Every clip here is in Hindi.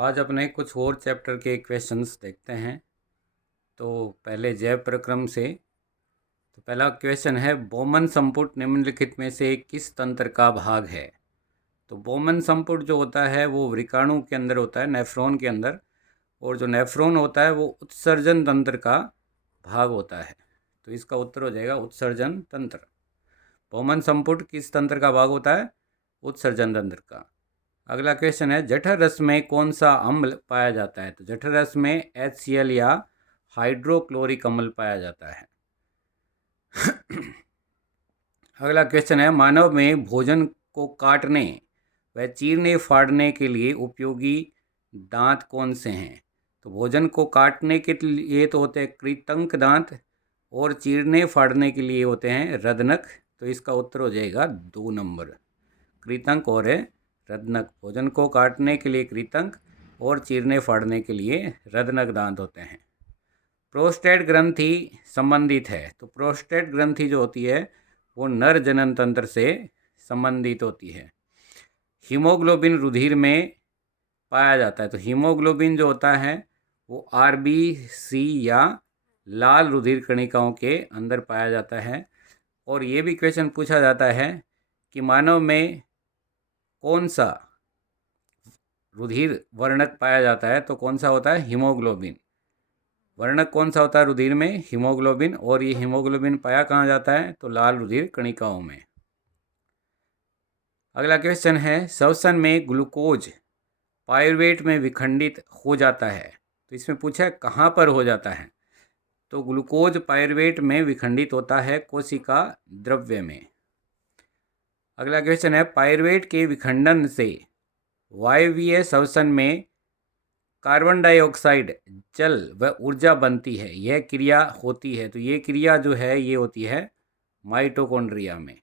आज अपने कुछ और चैप्टर के क्वेश्चंस देखते हैं। तो पहले जैव प्रक्रम से। तो पहला क्वेश्चन है, बोमन संपुट निम्नलिखित में से किस तंत्र का भाग है? तो बोमन संपुट जो होता है वो वृकाणु के अंदर होता है, नेफ्रॉन के अंदर, और जो नेफ्रॉन होता है वो उत्सर्जन तंत्र का भाग होता है। तो इसका उत्तर हो जाएगा उत्सर्जन तंत्र। बोमन संपुट किस तंत्र का भाग होता है? उत्सर्जन तंत्र का। अगला क्वेश्चन है, जठर रस में कौन सा अम्ल पाया जाता है? तो जठर रस में HCl या हाइड्रोक्लोरिक अम्ल पाया जाता है। अगला क्वेश्चन है, मानव में भोजन को काटने व चीरने फाड़ने के लिए उपयोगी दांत कौन से हैं? तो भोजन को काटने के लिए तो होते हैं कृंतक दांत, और चीरने फाड़ने के लिए होते हैं रदनक। तो इसका उत्तर हो जाएगा 2 नंबर, कृंतक और रदनक। भोजन को काटने के लिए कृंतक और चीरने फाड़ने के लिए रदनक दांत होते हैं। प्रोस्टेट ग्रंथि संबंधित है। तो प्रोस्टेट ग्रंथि जो होती है वो नर जनन तंत्र से संबंधित होती है। हीमोग्लोबिन रुधिर में पाया जाता है। तो हीमोग्लोबिन जो होता है वो RBC या लाल रुधिर कणिकाओं के अंदर पाया जाता है। और ये भी क्वेश्चन पूछा जाता है कि मानव में कौन सा रुधिर वर्णक पाया जाता है? तो कौन सा होता है? हीमोग्लोबिन। वर्णक कौन सा होता है रुधिर में? हीमोग्लोबिन। और ये हीमोग्लोबिन पाया कहाँ जाता है? तो लाल रुधिर कणिकाओं में। अगला क्वेश्चन है, श्वसन में ग्लूकोज पायरुवेट में विखंडित हो जाता है। तो इसमें पूछा है कहाँ पर हो जाता है? तो ग्लूकोज पायरुवेट में विखंडित होता है कोशिका द्रव्य में। अगला क्वेश्चन है, पायरुवेट के विखंडन से वायवीय श्वसन में कार्बन डाइऑक्साइड, जल व ऊर्जा बनती है, यह क्रिया होती है। तो ये क्रिया जो है ये होती है माइटोकॉन्ड्रिया में।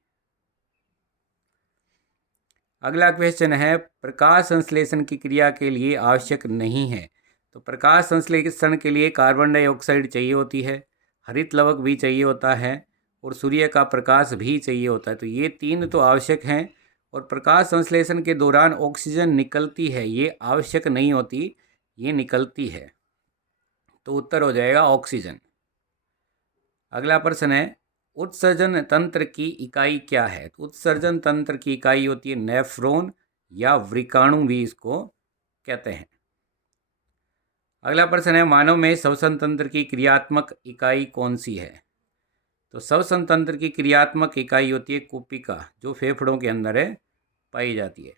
अगला क्वेश्चन है, प्रकाश संश्लेषण की क्रिया के लिए आवश्यक नहीं है। तो प्रकाश संश्लेषण के लिए कार्बन डाइऑक्साइड चाहिए होती है, हरित लवक भी चाहिए होता है, और सूर्य का प्रकाश भी चाहिए होता है। तो ये 3 तो आवश्यक हैं। और प्रकाश संश्लेषण के दौरान ऑक्सीजन निकलती है, ये आवश्यक नहीं होती, ये निकलती है। तो उत्तर हो जाएगा ऑक्सीजन। अगला प्रश्न है, उत्सर्जन तंत्र की इकाई क्या है? तो उत्सर्जन तंत्र की इकाई होती है नेफ्रॉन, या वृकाणु भी इसको कहते हैं। अगला प्रश्न है, मानव में श्वसन तंत्र की क्रियात्मक इकाई कौन सी है? तो श्वसन तंत्र की क्रियात्मक इकाई होती है कुपिका, जो फेफड़ों के अंदर है पाई जाती है।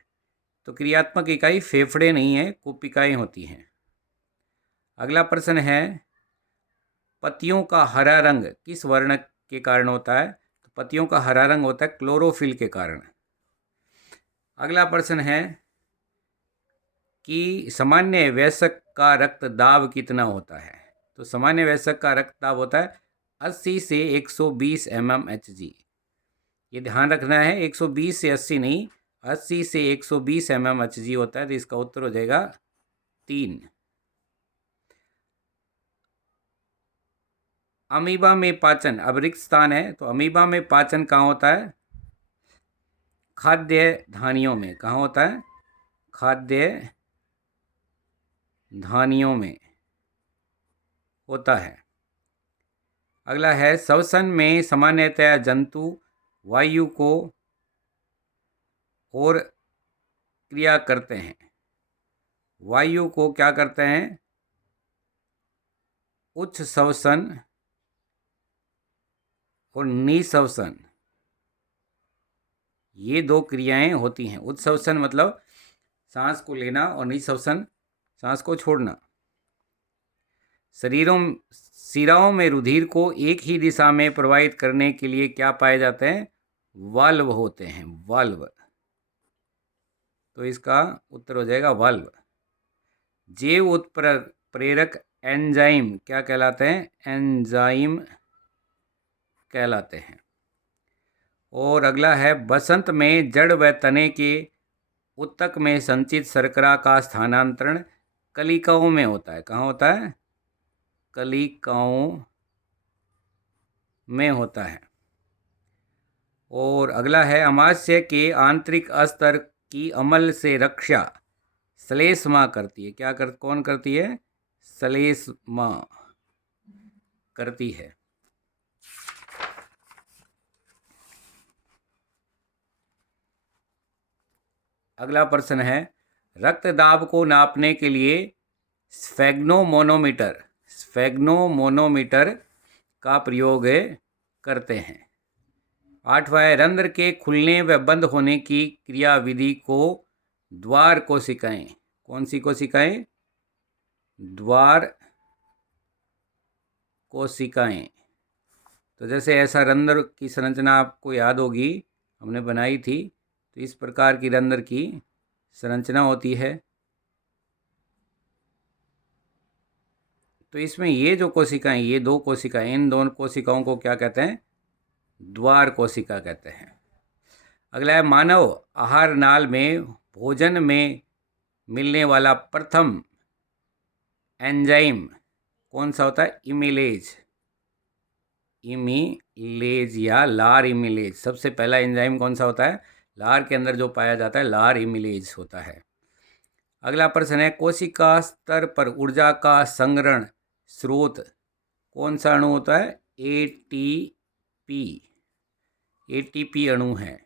तो क्रियात्मक इकाई फेफड़े नहीं है, कुपिकाएं होती हैं। अगला प्रश्न है, पत्तियों का हरा रंग किस वर्ण के कारण होता है? तो पत्तियों का हरा रंग होता है क्लोरोफिल के कारण। अगला प्रश्न है कि सामान्य वयस्क का रक्त दाब कितना होता है? तो सामान्य वयस्क का रक्त दाब होता है 80 से 120 mmHg। ये ध्यान रखना है, 120 से 80 नहीं, 80 से 120 mmHg होता है। तो इसका उत्तर हो जाएगा 3। अमीबा में पाचन अब रिक्त स्थान है। तो अमीबा में पाचन कहाँ होता है? खाद्य धानियों में। कहाँ होता है? खाद्य धानियों में होता है। अगला है, श्वसन में सामान्यतया जंतु वायु को और क्रिया करते हैं। वायु को क्या करते हैं? उच्च श्वसन और निश्वसन, ये 2 क्रियाएं होती हैं। उच्च श्वसन मतलब सांस को लेना, और निश्वसन सांस को छोड़ना। शिराओं में रुधिर को एक ही दिशा में प्रवाहित करने के लिए क्या पाए जाते हैं? वाल्व होते हैं, वाल्व। तो इसका उत्तर हो जाएगा वाल्व। जैव उत्प्रेरक एंजाइम क्या कहलाते हैं? एंजाइम कहलाते हैं। और अगला है, बसंत में जड़ व तने के उत्तक में संचित शर्करा का स्थानांतरण कलिकाओं में होता है। कहाँ होता है? कलिकाओं में होता है। और अगला है, अमाशय के आंतरिक स्तर की अम्ल से रक्षा श्लेष्मा करती है। कौन करती है? श्लेष्मा करती है। अगला प्रश्न है, रक्त दाब को नापने के लिए स्फेग्नोमोनोमीटर का प्रयोग करते हैं। 8वां है, रंध्र के खुलने व बंद होने की क्रियाविधि को द्वार कोशिकाएं। कौन सी कोशिकाएं? द्वार कोशिकाएं। तो जैसे ऐसा रंध्र की संरचना आपको याद होगी, हमने बनाई थी। तो इस प्रकार की रंध्र की संरचना होती है। तो इसमें ये जो कोशिकाएं, ये 2 कोशिकाएं, इन दोनों कोशिकाओं को क्या कहते हैं? द्वार कोशिका कहते हैं। अगला है, मानव आहार नाल में भोजन में मिलने वाला प्रथम एंजाइम कौन सा होता है? इमिलेज या लार इमिलेज। सबसे पहला एंजाइम कौन सा होता है? लार के अंदर जो पाया जाता है, लार इमिलेज होता है। अगला प्रश्न है, कोशिका स्तर पर ऊर्जा का संग्रहण स्रोत कौन सा अणु होता है? एटीपी अणु है।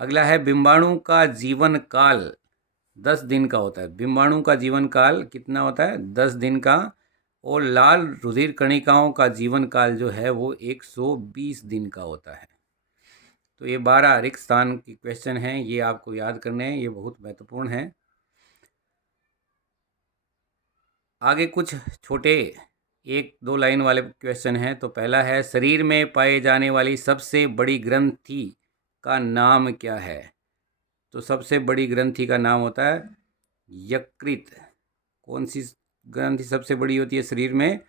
अगला है, बिंबाणु का जीवन काल 10 दिन का होता है। बिंबाणु का जीवन काल कितना होता है? 10 दिन का। और लाल रुधिर कणिकाओं का जीवन काल जो है वो 120 दिन का होता है। तो ये 12 रिक्त स्थान के क्वेश्चन हैं, ये आपको याद करने हैं, ये बहुत महत्वपूर्ण है। आगे कुछ छोटे 1-2 लाइन वाले क्वेश्चन हैं। तो पहला है, शरीर में पाए जाने वाली सबसे बड़ी ग्रंथि का नाम क्या है? तो सबसे बड़ी ग्रंथि का नाम होता है यकृत। कौन सी ग्रंथि सबसे बड़ी होती है शरीर में?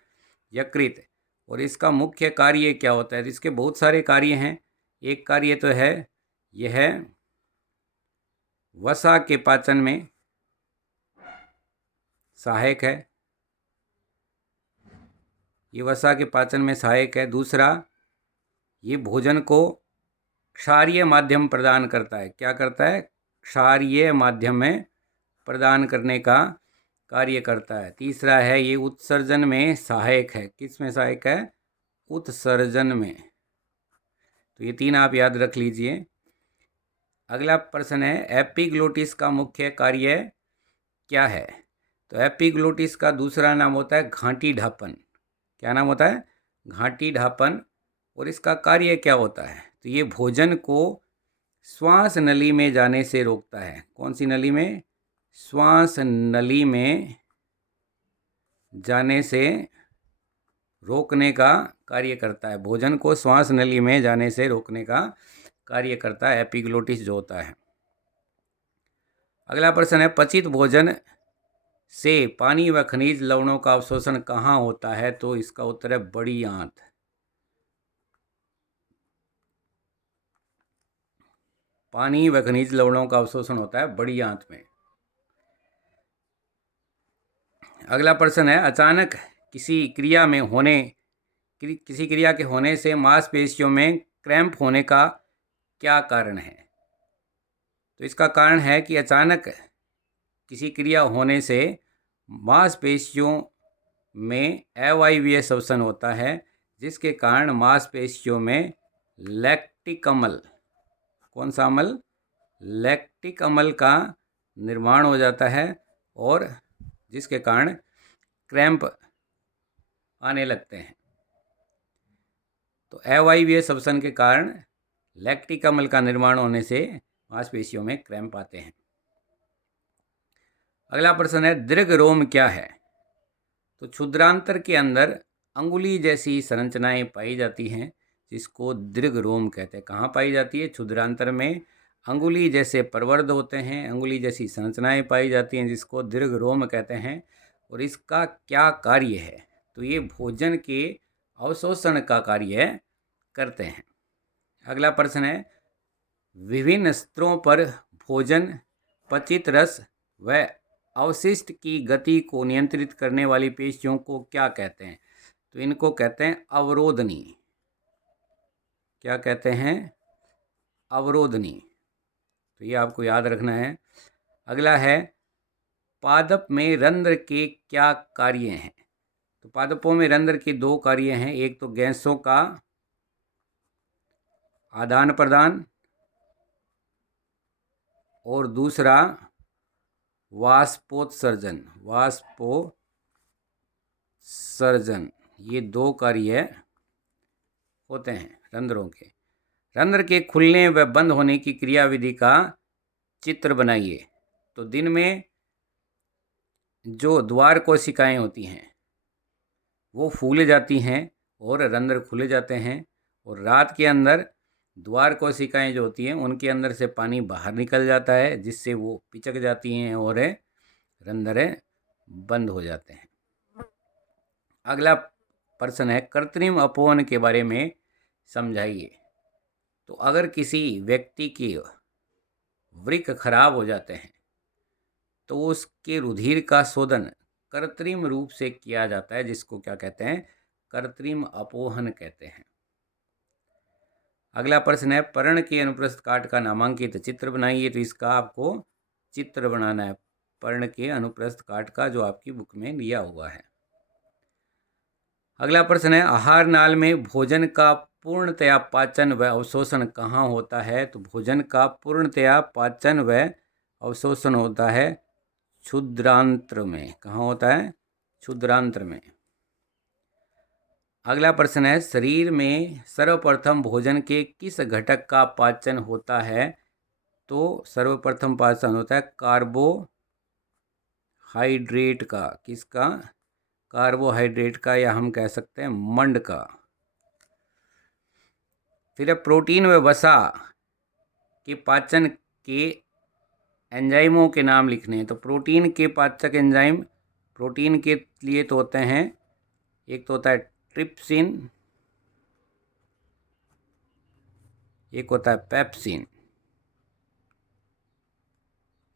यकृत। और इसका मुख्य कार्य क्या होता है? तो इसके बहुत सारे कार्य हैं। एक कार्य तो है, यह वसा के पाचन में सहायक है। ये वसा के पाचन में सहायक है। दूसरा, ये भोजन को क्षारीय माध्यम प्रदान करता है। क्या करता है? क्षारीय माध्यम में प्रदान करने का कार्य करता है। तीसरा है, ये उत्सर्जन में सहायक है। किस में सहायक है? उत्सर्जन में। तो ये 3 आप याद रख लीजिए। अगला प्रश्न है, एपिग्लोटिस का मुख्य कार्य क्या है? तो एपिग्लोटिस का दूसरा नाम होता है घाटी ढापन। क्या नाम होता है? घाटी ढापन। और इसका कार्य क्या होता है? तो ये भोजन को श्वास नली में जाने से रोकता है। कौन सी नली में? श्वास नली में जाने से रोकने का कार्य करता है। भोजन को श्वास नली में जाने से रोकने का कार्य करता है एपिग्लोटिस जो होता है। अगला प्रश्न है, पचित भोजन से पानी व खनिज लवणों का अवशोषण कहाँ होता है? तो इसका उत्तर है बड़ी आंत। पानी व खनिज लवणों का अवशोषण होता है बड़ी आंत में। अगला प्रश्न है, अचानक किसी क्रिया के होने से मांसपेशियों में क्रैम्प होने का क्या कारण है? तो इसका कारण है कि अचानक किसी क्रिया होने से मांसपेशियों में अवायवीय श्वसन होता है, जिसके कारण मांसपेशियों में लैक्टिक अम्ल, कौन सा अम्ल? लैक्टिक अम्ल का निर्माण हो जाता है और जिसके कारण क्रैम्प आने लगते हैं। तो अवायवीय श्वसन के कारण लैक्टिक अम्ल का निर्माण होने से मांसपेशियों में क्रैम्प आते हैं। अगला प्रश्न है, दीर्घ रोम क्या है? तो क्षुद्रांतर के अंदर अंगुली जैसी संरचनाएं पाई जाती हैं, जिसको दीर्घ रोम कहते हैं। कहाँ पाई जाती है? क्षुद्रांतर में अंगुली जैसे प्रवर्ध होते हैं, अंगुली जैसी संरचनाएं पाई जाती हैं, जिसको दीर्घ रोम कहते हैं। और इसका क्या कार्य है? तो ये भोजन के अवशोषण का कार्य करते हैं। अगला प्रश्न है, विभिन्न स्तरों पर भोजन, पचित रस व अवशिष्ट की गति को नियंत्रित करने वाली पेशियों को क्या कहते हैं? तो इनको कहते हैं अवरोधनी। क्या कहते हैं? अवरोधनी। तो ये आपको याद रखना है। अगला है, पादप में रंध्र के क्या कार्य हैं? तो पादपों में रंध्र के दो कार्य हैं, एक तो गैसों का आदान प्रदान और दूसरा वाष्पोत्सर्जन। ये दो कार्य होते हैं रंध्रों के। रंध्र के खुलने व बंद होने की क्रियाविधि का चित्र बनाइए। तो दिन में जो द्वार कोशिकाएं होती हैं वो फूल जाती हैं और रंध्र खुले जाते हैं, और रात के अंदर द्वार कोशिकाएं जो होती हैं उनके अंदर से पानी बाहर निकल जाता है, जिससे वो पिचक जाती हैं और रंध्र बंद हो जाते हैं। अगला प्रश्न है, कृत्रिम अपवन के बारे में समझाइए। तो अगर किसी व्यक्ति के वृक्क खराब हो जाते हैं तो उसके रुधिर का शोधन कृत्रिम रूप से किया जाता है, जिसको क्या कहते हैं? कृत्रिम अपोहन कहते हैं। अगला प्रश्न है, पर्ण के अनुप्रस्थ काट का नामांकित चित्र बनाइए। तो इसका आपको चित्र बनाना है, पर्ण के अनुप्रस्थ काट का, जो आपकी बुक में दिया हुआ है। अगला प्रश्न है, आहार नाल में भोजन का पूर्णतया पाचन व अवशोषण कहाँ होता है? तो भोजन का पूर्णतया पाचन व अवशोषण होता है क्षुद्रांत्र में। कहाँ होता है? क्षुद्रांत्र में। अगला प्रश्न है, शरीर में सर्वप्रथम भोजन के किस घटक का पाचन होता है? तो सर्वप्रथम पाचन होता है कार्बोहाइड्रेट का। किसका? कार्बोहाइड्रेट का, या हम कह सकते हैं मंड का। फिर प्रोटीन व वसा के पाचन के एंजाइमों के नाम लिखने हैं। तो प्रोटीन के पाचक एंजाइम प्रोटीन के लिए तो होते हैं, एक तो होता है ट्रिप्सिन, एक होता है पेप्सिन।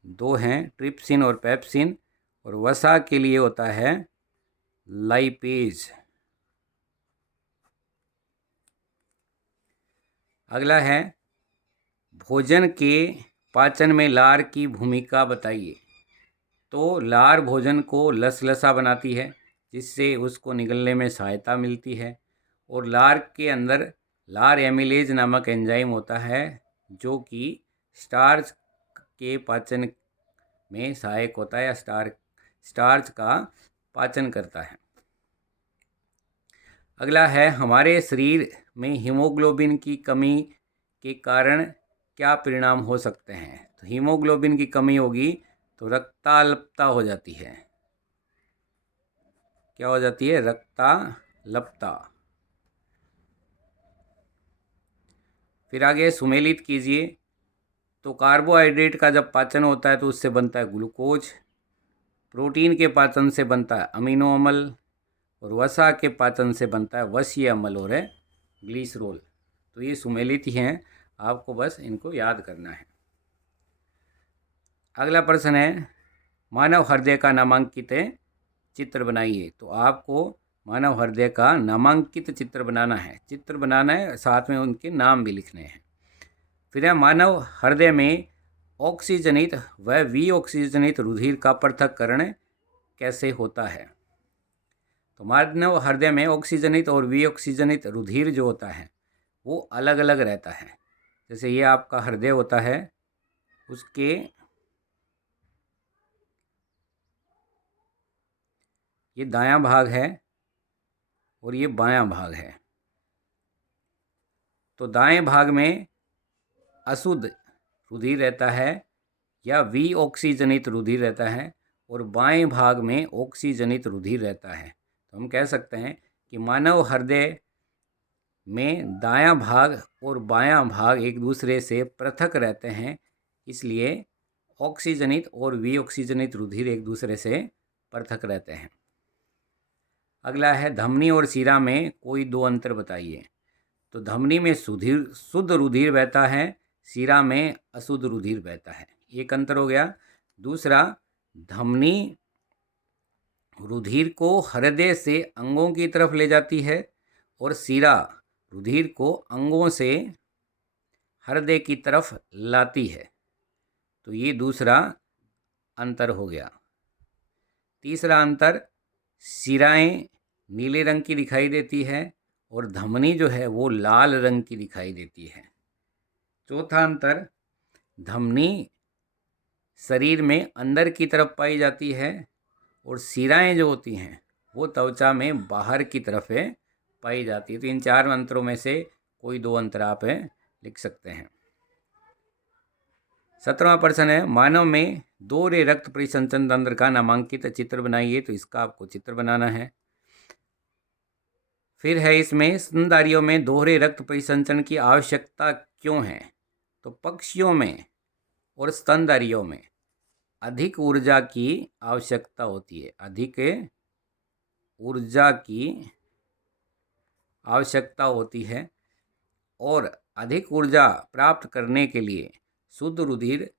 दो हैं, ट्रिप्सिन और पेप्सिन। और वसा के लिए होता है लाइपेज। अगला है, भोजन के पाचन में लार की भूमिका बताइए। तो लार भोजन को लसलसा बनाती है, जिससे उसको निगलने में सहायता मिलती है। और लार के अंदर लार एमिलेज नामक एंजाइम होता है, जो कि स्टार्च के पाचन में सहायक होता है, या स्टार्च का पाचन करता है। अगला है, हमारे शरीर में हीमोग्लोबिन की कमी के कारण क्या परिणाम हो सकते हैं? तो हीमोग्लोबिन की कमी होगी तो रक्ताल्पता हो जाती है। क्या हो जाती है? रक्ताल्पता। फिर आगे सुमेलित कीजिए। तो कार्बोहाइड्रेट का जब पाचन होता है तो उससे बनता है ग्लूकोज, प्रोटीन के पाचन से बनता है अमीनो अम्ल, और वसा के पाचन से बनता है वसीय अम्ल और ग्लिसरॉल। तो ये सुमेलित ही हैं, आपको बस इनको याद करना है। अगला प्रश्न है, मानव हृदय का नामांकित चित्र बनाइए। तो आपको मानव हृदय का नामांकित चित्र बनाना है, साथ में उनके नाम भी लिखने हैं। फिर है, मानव हृदय में ऑक्सीजनित व विऑक्सीजनित रुधिर का पृथक्करण कैसे होता है? तो मानव हृदय में ऑक्सीजनित और विऑक्सीजनित रुधिर जो होता है वो अलग अलग रहता है। जैसे ये आपका हृदय होता है, उसके ये दायां भाग है और ये बायां भाग है। तो दाएं भाग में अशुद्ध रुधिर रहता है या विऑक्सीजनित रुधिर रहता है, और बाएं भाग में ऑक्सीजनित रुधिर रहता है। तो हम कह सकते हैं कि मानव हृदय में दायां भाग और बायां भाग एक दूसरे से पृथक रहते हैं, इसलिए ऑक्सीजनित और विऑक्सीजनित रुधिर एक दूसरे से पृथक रहते हैं। अगला है, धमनी और शिरा में कोई दो अंतर बताइए। तो धमनी में शुद्ध रुधिर बहता है, शिरा में अशुद्ध रुधिर बहता है। एक अंतर हो गया। दूसरा, धमनी रुधिर को हृदय से अंगों की तरफ ले जाती है, और शिरा रुधिर को अंगों से हृदय की तरफ लाती है। तो ये दूसरा अंतर हो गया। तीसरा अंतर, शिराएं नीले रंग की दिखाई देती है और धमनी जो है वो लाल रंग की दिखाई देती है। चौथा अंतर, धमनी शरीर में अंदर की तरफ पाई जाती है और शिराएं जो होती हैं वो त्वचा में बाहर की तरफ पाई जाती है। तो इन 4 अंतरों में से कोई 2 अंतर आप लिख सकते हैं। 17वां प्रश्न है, मानव में दोहरे रक्त परिसंचरण तंत्र का नामांकित चित्र बनाइए। तो इसका आपको चित्र बनाना है। फिर है इसमें, स्तनधारियों में दोहरे रक्त परिसंचरण की आवश्यकता क्यों है? तो पक्षियों में और स्तनधारियों में अधिक ऊर्जा की आवश्यकता होती है। अधिक ऊर्जा की आवश्यकता होती है और अधिक ऊर्जा प्राप्त करने के लिए शुद्ध रुधिर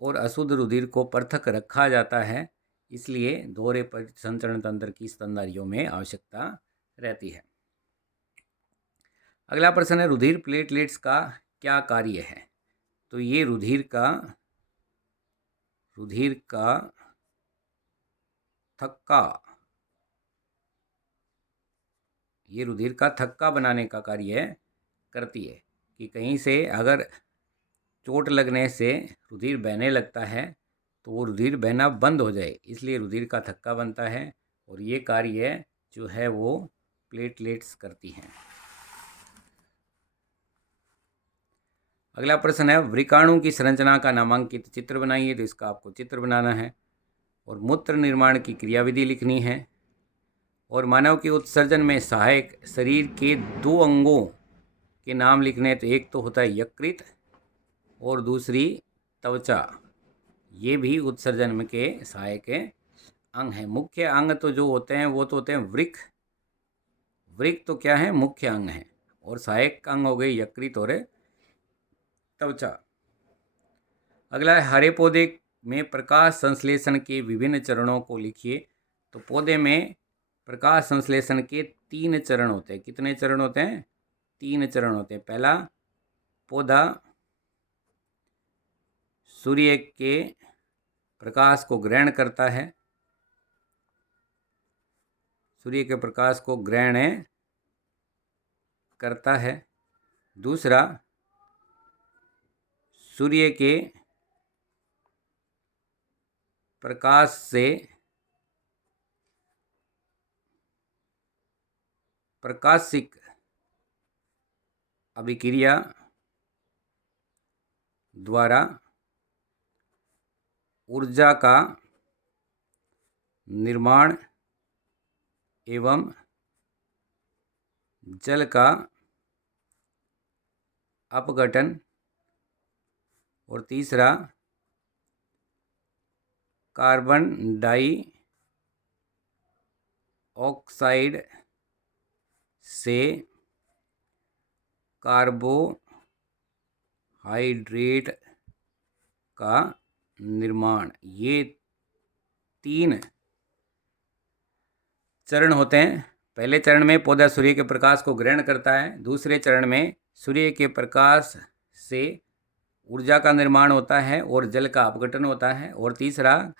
और अशुद्ध रुधिर को पृथक रखा जाता है। इसलिए दोहरे परिसंचरण तंत्र की स्तनधारियों में आवश्यकता रहती है। अगला प्रश्न है, रुधिर प्लेटलेट्स का क्या कार्य है? तो ये रुधिर का थक्का बनाने का कार्य करती है कि कहीं से अगर चोट लगने से रुधिर बहने लगता है तो वो रुधिर बहना बंद हो जाए, इसलिए रुधिर का थक्का बनता है और ये कार्य जो है वो प्लेटलेट्स करती हैं। अगला प्रश्न है, वृकाणु की संरचना का नामांकित चित्र बनाइए। तो इसका आपको चित्र बनाना है और मूत्र निर्माण की क्रियाविधि लिखनी है और मानव के उत्सर्जन में सहायक शरीर के 2 अंगों के नाम लिखने। तो एक तो होता है यकृत और दूसरी त्वचा। ये भी उत्सर्जन में के सहायक अंग हैं। मुख्य अंग तो जो होते हैं वो तो होते हैं वृक्क तो क्या है, मुख्य अंग है, और सहायक अंग हो गए यकृत और त्वचा। अगला है, हरे पौधे में प्रकाश संश्लेषण के विभिन्न चरणों को लिखिए। तो पौधे में प्रकाश संश्लेषण के 3 चरण होते हैं। कितने चरण होते हैं? 3 चरण होते हैं। पहला, पौधा सूर्य के प्रकाश को ग्रहण करता है। सूर्य के प्रकाश को ग्रहण करता है। दूसरा, सूर्य के प्रकाश से प्रकाशिक अभिक्रिया द्वारा ऊर्जा का निर्माण एवं जल का अपघटन। और तीसरा, कार्बन डाइऑक्साइड से कार्बोहाइड्रेट का निर्माण। ये 3 चरण होते हैं। पहले चरण में पौधा सूर्य के प्रकाश को ग्रहण करता है। दूसरे चरण में सूर्य के प्रकाश से ऊर्जा का निर्माण होता है और जल का अपघटन होता है। और तीसरा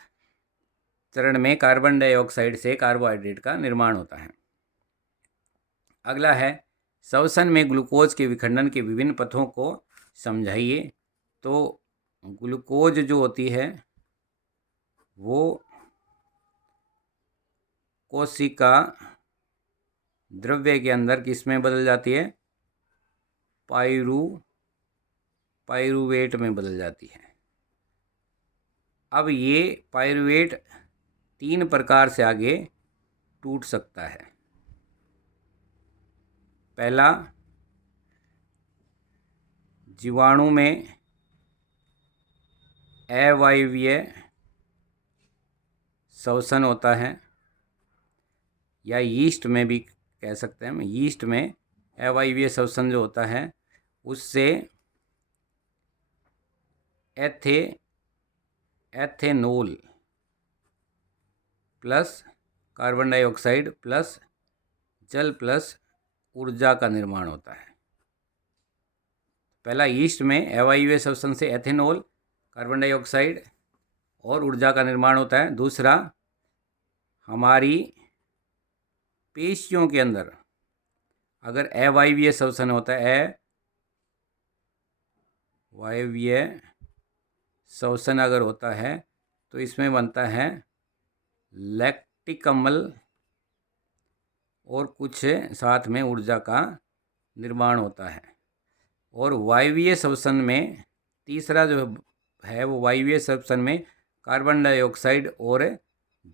चरण में कार्बन डाइऑक्साइड से कार्बोहाइड्रेट का निर्माण होता है। अगला है, श्वसन में ग्लूकोज के विखंडन के विभिन्न पथों को समझाइए। तो ग्लूकोज जो होती है वो कोशिका द्रव्य के अंदर किसमें बदल जाती है? पाइरूवेट में बदल जाती है। अब ये पाइरूवेट 3 प्रकार से आगे टूट सकता है। पहला, जीवाणु में अवायवीय श्वसन होता है, या यीस्ट में भी कह सकते हैं। यीस्ट में अवायवीय श्वसन जो होता है उससे ethanol plus carbon dioxide plus जल प्लस ऊर्जा का निर्माण होता है। पहला, यीस्ट में अवायवीय श्वसन से एथेनॉल, कार्बन डाइऑक्साइड और ऊर्जा का निर्माण होता है। दूसरा, हमारी पेशियों के अंदर अगर अवायवीय श्वसन होता है, अवायवीय श्वसन अगर होता है तो इसमें बनता है लैक्टिक अम्ल और कुछ साथ में ऊर्जा का निर्माण होता है। और वायवीय श्वसन में तीसरा जो है वो वायवीय श्वसन में कार्बन डाइऑक्साइड और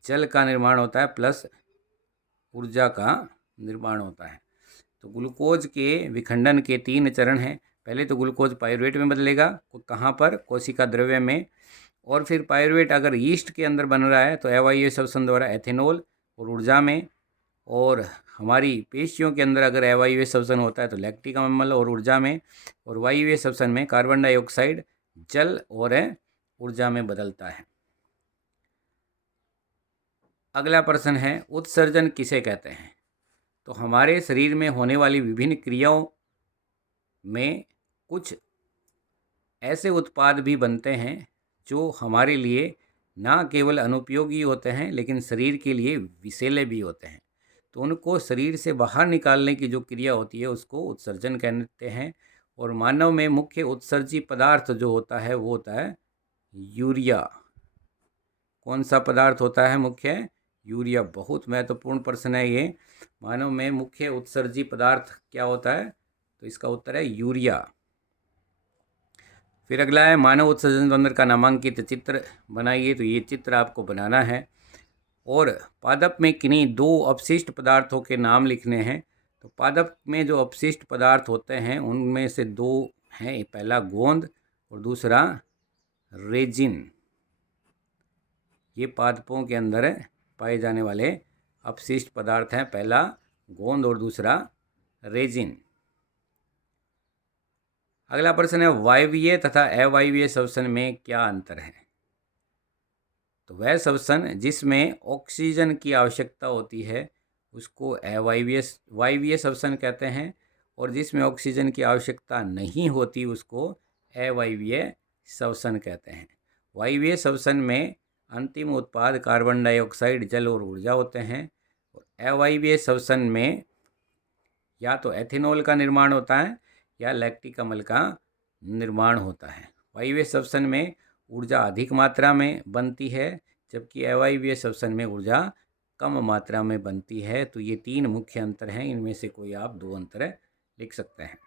जल का निर्माण होता है प्लस ऊर्जा का निर्माण होता है। तो ग्लूकोज के विखंडन के 3 चरण हैं। पहले तो ग्लूकोज पायरुवेट में बदलेगा, कहाँ पर, कोशिका द्रव्य में। और फिर पायरुवेट अगर यीस्ट के अंदर बन रहा है तो अवायवीय श्वसन द्वारा एथेनॉल और ऊर्जा में, और हमारी पेशियों के अंदर अगर अवायवीय श्वसन होता है तो लैक्टिक अम्ल और ऊर्जा में, और वायवीय श्वसन में कार्बन डाइऑक्साइड जल और ऊर्जा में बदलता है। अगला प्रश्न है उत्सर्जन किसे कहते हैं? तो हमारे शरीर में होने वाली विभिन्न क्रियाओं में कुछ ऐसे उत्पाद भी बनते हैं जो हमारे लिए ना केवल अनुपयोगी होते हैं लेकिन शरीर के लिए विषैले भी होते हैं। तो उनको शरीर से बाहर निकालने की जो क्रिया होती है उसको उत्सर्जन कहते हैं। और मानव में मुख्य उत्सर्जी पदार्थ जो होता है वो होता है यूरिया। कौन सा पदार्थ होता है मुख्य? यूरिया। बहुत महत्वपूर्ण प्रश्न है ये। मानव में मुख्य उत्सर्जी पदार्थ क्या होता है? तो इसका उत्तर है यूरिया। फिर अगला है मानव उत्सर्जन तंत्र का नामांकित चित्र बनाइए। तो ये चित्र आपको बनाना है और पादप में किन्हीं 2 अपशिष्ट पदार्थों के नाम लिखने हैं। तो पादप में जो अपशिष्ट पदार्थ होते हैं उनमें से 2 हैं, पहला गोंद और दूसरा रेजिन। ये पादपों के अंदर पाए जाने वाले अपशिष्ट पदार्थ हैं, पहला गोंद और दूसरा रेजिन। अगला प्रश्न है वायवीय तथा अवायवीय श्वसन में क्या अंतर है? तो वह श्वसन जिसमें ऑक्सीजन की आवश्यकता होती है उसको वायवीय श्वसन कहते हैं, और जिसमें ऑक्सीजन की आवश्यकता नहीं होती उसको अवायवीय श्वसन कहते हैं। वायवीय श्वसन में अंतिम उत्पाद कार्बन डाइऑक्साइड जल और ऊर्जा होते हैं, और अवायवीय श्वसन में या तो एथेनॉल का निर्माण होता है या लैक्टिक अम्ल का निर्माण होता है। वायवीय श्वसन में ऊर्जा अधिक मात्रा में बनती है जबकि अवायवीय श्वसन में ऊर्जा कम मात्रा में बनती है। तो ये 3 मुख्य अंतर हैं, इनमें से कोई आप 2 अंतर लिख सकते हैं।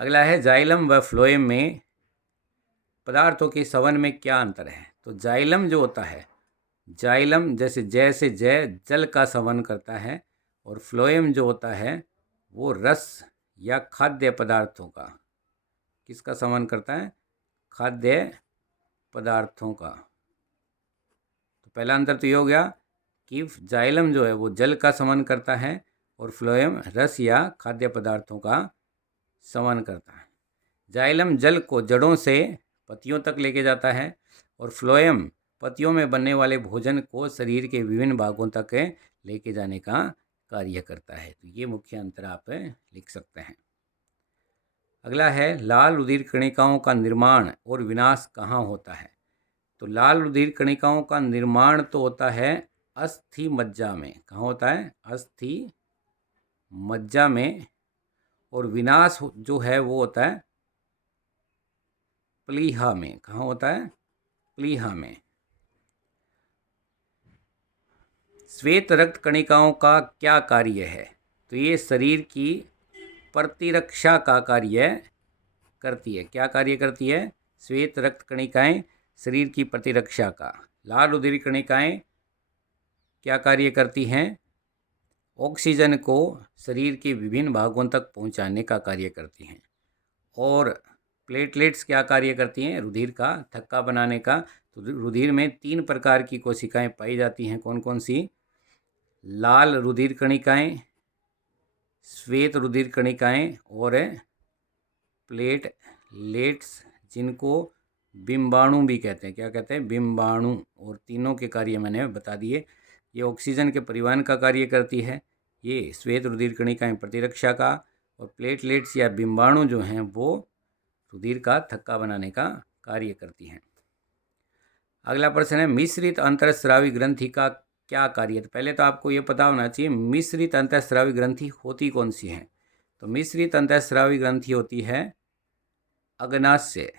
अगला है जाइलम व फ्लोएम में पदार्थों के संवहन में क्या अंतर है? तो जाइलम जो होता है, जाइलम जैसे जय से जय जल का संवहन करता है, और फ्लोएम जो होता है वो रस या खाद्य पदार्थों का, किसका संवहन करता है? खाद्य पदार्थों का। तो पहला अंतर तो ये हो गया कि जाइलम जो है वो जल का संवहन करता है और फ्लोएम रस या खाद्य पदार्थों का संवहन करता है। जाइलम जल को जड़ों से पत्तियों तक लेके जाता है और फ्लोएम पत्तियों में बनने वाले भोजन को शरीर के विभिन्न भागों तक लेके जाने का कार्य करता है। तो ये मुख्य अंतर आप लिख सकते हैं। अगला है लाल रुधिर कणिकाओं का निर्माण और विनाश कहाँ होता है? तो लाल रुधिर कणिकाओं का निर्माण तो होता है अस्थि मज्जा में। कहाँ होता है? अस्थि मज्जा में। और विनाश जो है वो होता है प्लीहा में। कहाँ होता है? प्लीहा में। श्वेत रक्त कणिकाओं का क्या कार्य है? तो ये शरीर की प्रतिरक्षा का कार्य करती है। क्या कार्य करती है? श्वेत रक्त कणिकाएं शरीर की प्रतिरक्षा का। लाल रुधिर कणिकाएं क्या कार्य करती हैं? ऑक्सीजन को शरीर के विभिन्न भागों तक पहुंचाने का कार्य करती हैं। और प्लेटलेट्स क्या कार्य करती हैं? रुधिर का थक्का बनाने का। तो रुधिर में 3 प्रकार की कोशिकाएं पाई जाती हैं। कौन कौन सी? लाल रुधिर कणिकाएं, श्वेत रुधिर कणिकाएं और प्लेटलेट्स, जिनको बिंबाणु भी कहते हैं। क्या कहते हैं? बिंबाणु। और तीनों के कार्य मैंने बता दिए। ये ऑक्सीजन के परिवहन का कार्य करती है, ये श्वेत रुधिर कणिकाएं प्रतिरक्षा का, और प्लेटलेट्स या बिंबाणु जो हैं वो रुधिर का थक्का बनाने का कार्य करती हैं। अगला प्रश्न है मिश्रित अंतःस्रावी ग्रंथि का क्या कार्य है। तो पहले तो आपको ये पता होना चाहिए मिश्रित अंतःस्रावी ग्रंथि होती कौन सी है। तो मिश्रित अंतःस्रावी ग्रंथि होती है अग्नाशय।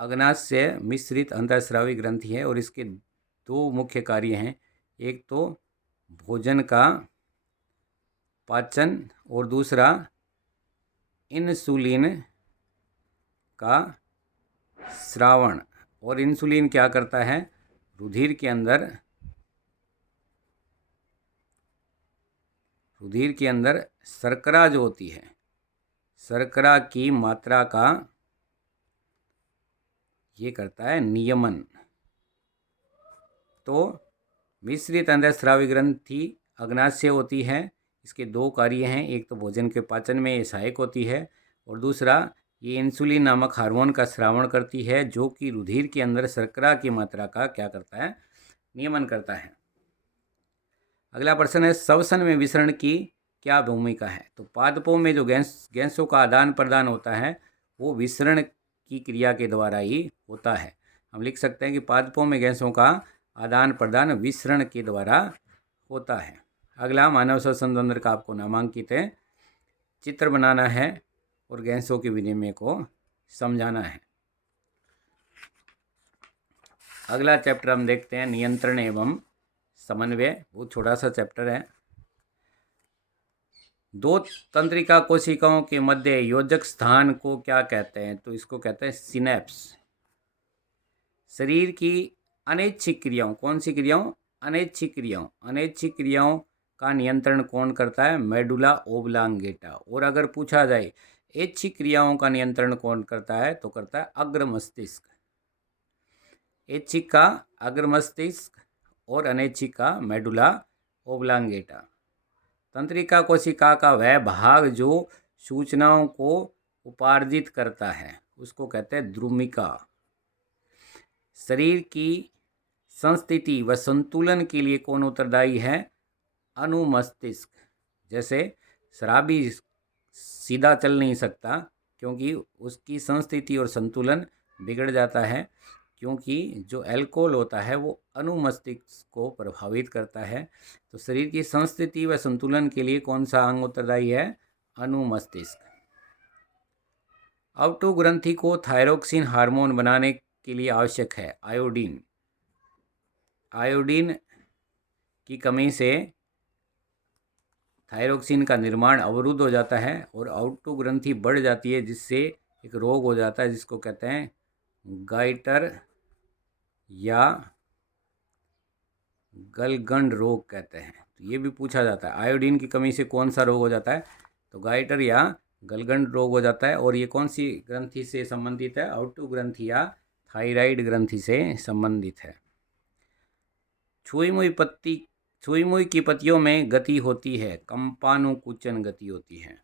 अग्नाशय मिश्रित अंतःस्रावी ग्रंथि है और इसके दो मुख्य कार्य हैं। एक तो भोजन का पाचन और दूसरा इंसुलिन का स्रावण। और इंसुलिन क्या करता है, रुधिर के अंदर शर्करा जो होती है, शर्करा की मात्रा का ये करता है नियमन। तो मिश्रित अंतःस्रावी ग्रंथि अग्नाशय होती है। इसके दो कार्य हैं, एक तो भोजन के पाचन में ये सहायक होती है और दूसरा ये इंसुलिन नामक हार्मोन का स्रावण करती है जो कि रुधिर के अंदर शर्करा की मात्रा का क्या करता है, नियमन करता है। अगला प्रश्न है श्वसन में विसरण की क्या भूमिका है। तो पादपों में जो गैसों का आदान प्रदान होता है वो विसरण की क्रिया के द्वारा ही होता है। हम लिख सकते हैं कि पादपों में गैसों का आदान प्रदान विसरण के द्वारा होता है। अगला मानव श्वसन तंत्र का आपको नामांकित है, चित्र बनाना है और गैसों के विनिमय को समझाना है। अगला चैप्टर हम देखते हैं नियंत्रण एवं समन्वय। बहुत छोटा सा चैप्टर है। दो तंत्रिका कोशिकाओं के मध्य योजक स्थान को क्या कहते हैं। तो इसको कहते हैं सिनेप्स। शरीर की अनैच्छिक क्रियाओं, कौन सी क्रियाओं, अनैच्छिक क्रियाओं का नियंत्रण कौन करता है, मेडुला ओब्लांगेटा। और अगर पूछा जाए ऐच्छिक क्रियाओं का नियंत्रण कौन करता है तो करता है अग्र मस्तिष्क। ऐच्छिक का अग्र मस्तिष्क और अनैच्छिक का मेडुला ओब्लांगेटा। तंत्रिका कोशिका का वह भाग जो सूचनाओं को उपार्जित करता है उसको कहते हैं द्रुमिका। शरीर की संस्थिति व संतुलन के लिए कौन उत्तरदायी है, अनुमस्तिष्क। जैसे शराबी सीधा चल नहीं सकता क्योंकि उसकी संस्थिति और संतुलन बिगड़ जाता है, क्योंकि जो अल्कोहल होता है वो अनुमस्तिष्क को प्रभावित करता है। तो शरीर की संस्थिति व संतुलन के लिए कौन सा अंग उत्तरदायी है, अनुमस्तिष्क। अवटु ग्रंथि को थायरोक्सिन हार्मोन बनाने के लिए आवश्यक है आयोडीन। आयोडीन की कमी से थायरोक्सिन का निर्माण अवरुद्ध हो जाता है और अवटु ग्रंथि बढ़ जाती है, जिससे एक रोग हो जाता है जिसको कहते हैं गाइटर या गलगंड रोग कहते हैं। तो ये भी पूछा जाता है आयोडीन की कमी से कौन सा रोग हो जाता है, तो गाइटर या गलगंड रोग हो जाता है। और ये कौन सी ग्रंथि से संबंधित है, अवटु ग्रंथि या थायराइड ग्रंथि से संबंधित है। छुई मुई की पत्तियों में गति होती है, कंपानुकुचन गति होती है।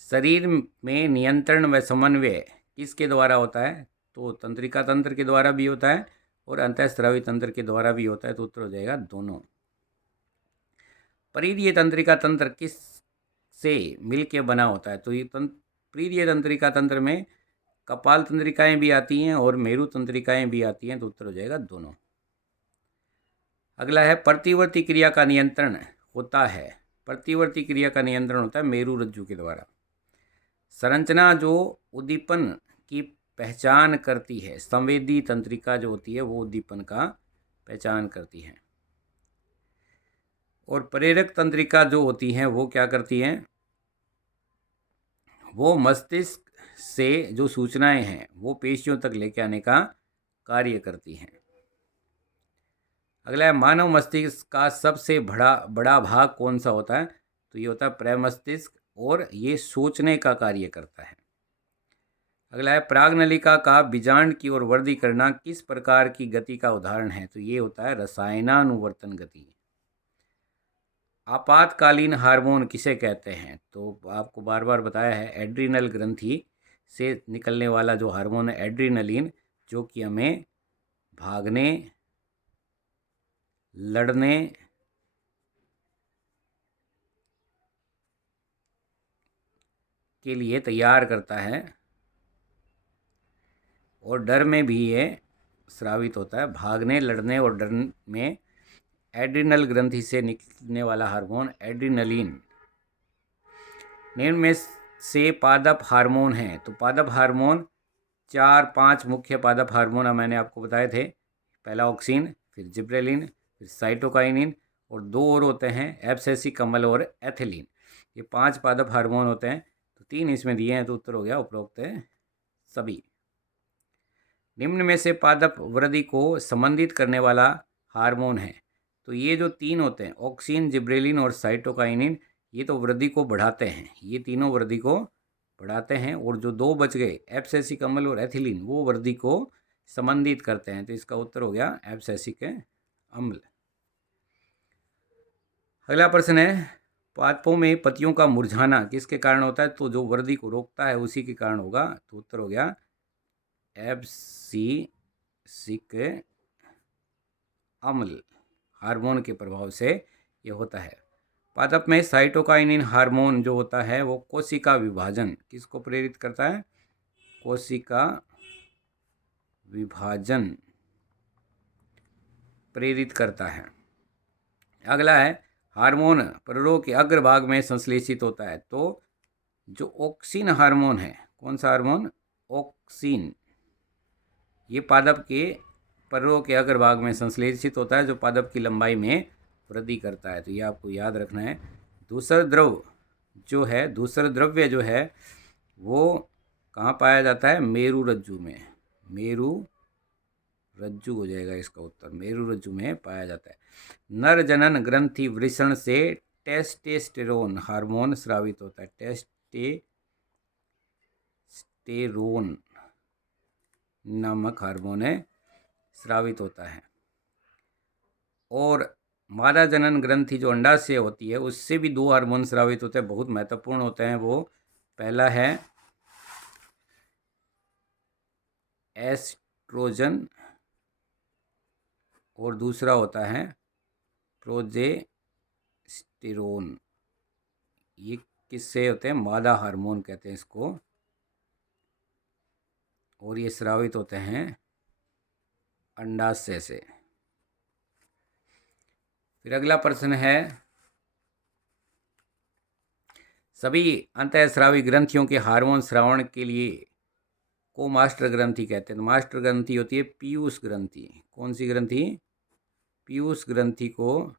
शरीर में नियंत्रण व समन्वय किसके द्वारा होता है, तो तंत्रिका तंत्र के द्वारा भी होता है और अंतःस्रावी तंत्र के द्वारा भी होता है। तो उत्तर हो जाएगा दोनों। परीरीय तंत्रिका तंत्र किस से मिलके बना होता है, तो ये परीरीय तंत्रिका तंत्र में कपाल तंत्रिकाएं भी आती हैं और मेरु तंत्रिकाएं भी आती हैं। तो उत्तर हो जाएगा दोनों। अगला है प्रतिवर्ती क्रिया का नियंत्रण होता है, प्रतिवर्ती क्रिया का नियंत्रण होता है मेरु रज्जु के द्वारा। संरचना जो उद्दीपन की पहचान करती है, संवेदी तंत्रिका जो होती है वो उद्दीपन का पहचान करती है। और प्रेरक तंत्रिका जो होती हैं वो क्या करती हैं, वो मस्तिष्क से जो सूचनाएं हैं वो पेशियों तक लेके आने का कार्य करती हैं। अगला है मानव मस्तिष्क का सबसे बड़ा भाग कौन सा होता है, तो ये होता है प्रमस्तिष्क और ये सोचने का कार्य करता है। अगला है प्राग्नलिका का बीजांड की ओर वृद्धि करना किस प्रकार की गति का उदाहरण है, तो ये होता है रसायनानुवर्तन गति। आपातकालीन हार्मोन किसे कहते हैं, तो आपको बार बार बताया है एड्रिनल ग्रंथि से निकलने वाला जो हार्मोन है एड्रिनलिन, जो कि हमें भागने, लड़ने के लिए तैयार करता है। और डर में भी ये स्रावित होता है। भागने, लड़ने और डर में एड्रिनल ग्रंथि से निकलने वाला हार्मोन एड्रिनलिन। निम्न में से पादप हार्मोन हैं। तो पादप हार्मोन 4-5 मुख्य पादप हार्मोन मैंने आपको बताए थे। पहला ऑक्सिन, फिर जिब्रेलिन, फिर साइटोकाइनिन और 2 और होते हैं एब्सेसिक अम्ल और एथिलीन। ये 5 पादप हार्मोन होते हैं। तो 3 इसमें दिए हैं, तो उत्तर हो गया उपरोक्त सभी। निम्न में से पादप वृद्धि को संबंधित करने वाला हार्मोन है। तो ये जो 3 होते हैं ऑक्सिन, जिब्रेलिन और साइटोकाइनिन, ये तो वृद्धि को बढ़ाते हैं। ये तीनों वृद्धि को बढ़ाते हैं। और जो 2 बच गए एब्सेसिक अम्ल और एथिलीन, वो वृद्धि को संबंधित करते हैं। तो इसका उत्तर हो गया एब्सेसिक अम्ल। अगला प्रश्न है, पादपों में पत्तियों का मुरझाना किसके कारण होता है? तो जो वृद्धि को रोकता है उसी के कारण होगा। तो उत्तर हो गया एब्सिसिक अम्ल, हार्मोन के प्रभाव से ये होता है। पादप में साइटोकाइनिन हार्मोन जो होता है वो कोशिका विभाजन किसको प्रेरित करता है? कोशिका विभाजन प्रेरित करता है। अगला है, हार्मोन प्ररोग के अग्रभाग में संश्लेषित होता है। तो जो ऑक्सिन हार्मोन है, कौन सा हार्मोन? ऑक्सिन, ये पादप के प्ररोग के अग्रभाग में संश्लेषित होता है, जो पादप की लंबाई में वृद्धि करता है। तो ये आपको याद रखना है। दूसरा द्रव्य जो है वो कहाँ पाया जाता है? मेरु रज्जु में। मेरु रज्जु हो जाएगा इसका उत्तर, मेरु रज्जु में पाया जाता है। नर जनन ग्रंथि वृषण से टेस्टोस्टेरोन हार्मोन स्रावित होता है। टेस्टोस्टेरोन नामक हार्मोन स्रावित होता है। और मादा जनन ग्रंथि जो अंडाशय होती है उससे भी 2 हार्मोन स्रावित होते हैं, बहुत महत्वपूर्ण होते हैं वो। पहला है एस्ट्रोजन और दूसरा होता है प्रोजेस्टेरोन। ये किससे होते हैं? मादा हार्मोन कहते हैं इसको। और ये स्रावित होते हैं अंडाशय से। फिर अगला प्रश्न है, सभी अंतःस्रावी ग्रंथियों के हार्मोन स्रावण के लिए को मास्टर ग्रंथि कहते हैं। तो मास्टर ग्रंथि होती है पीयूष ग्रंथि। कौन सी ग्रंथि? पीयूष ग्रंथि को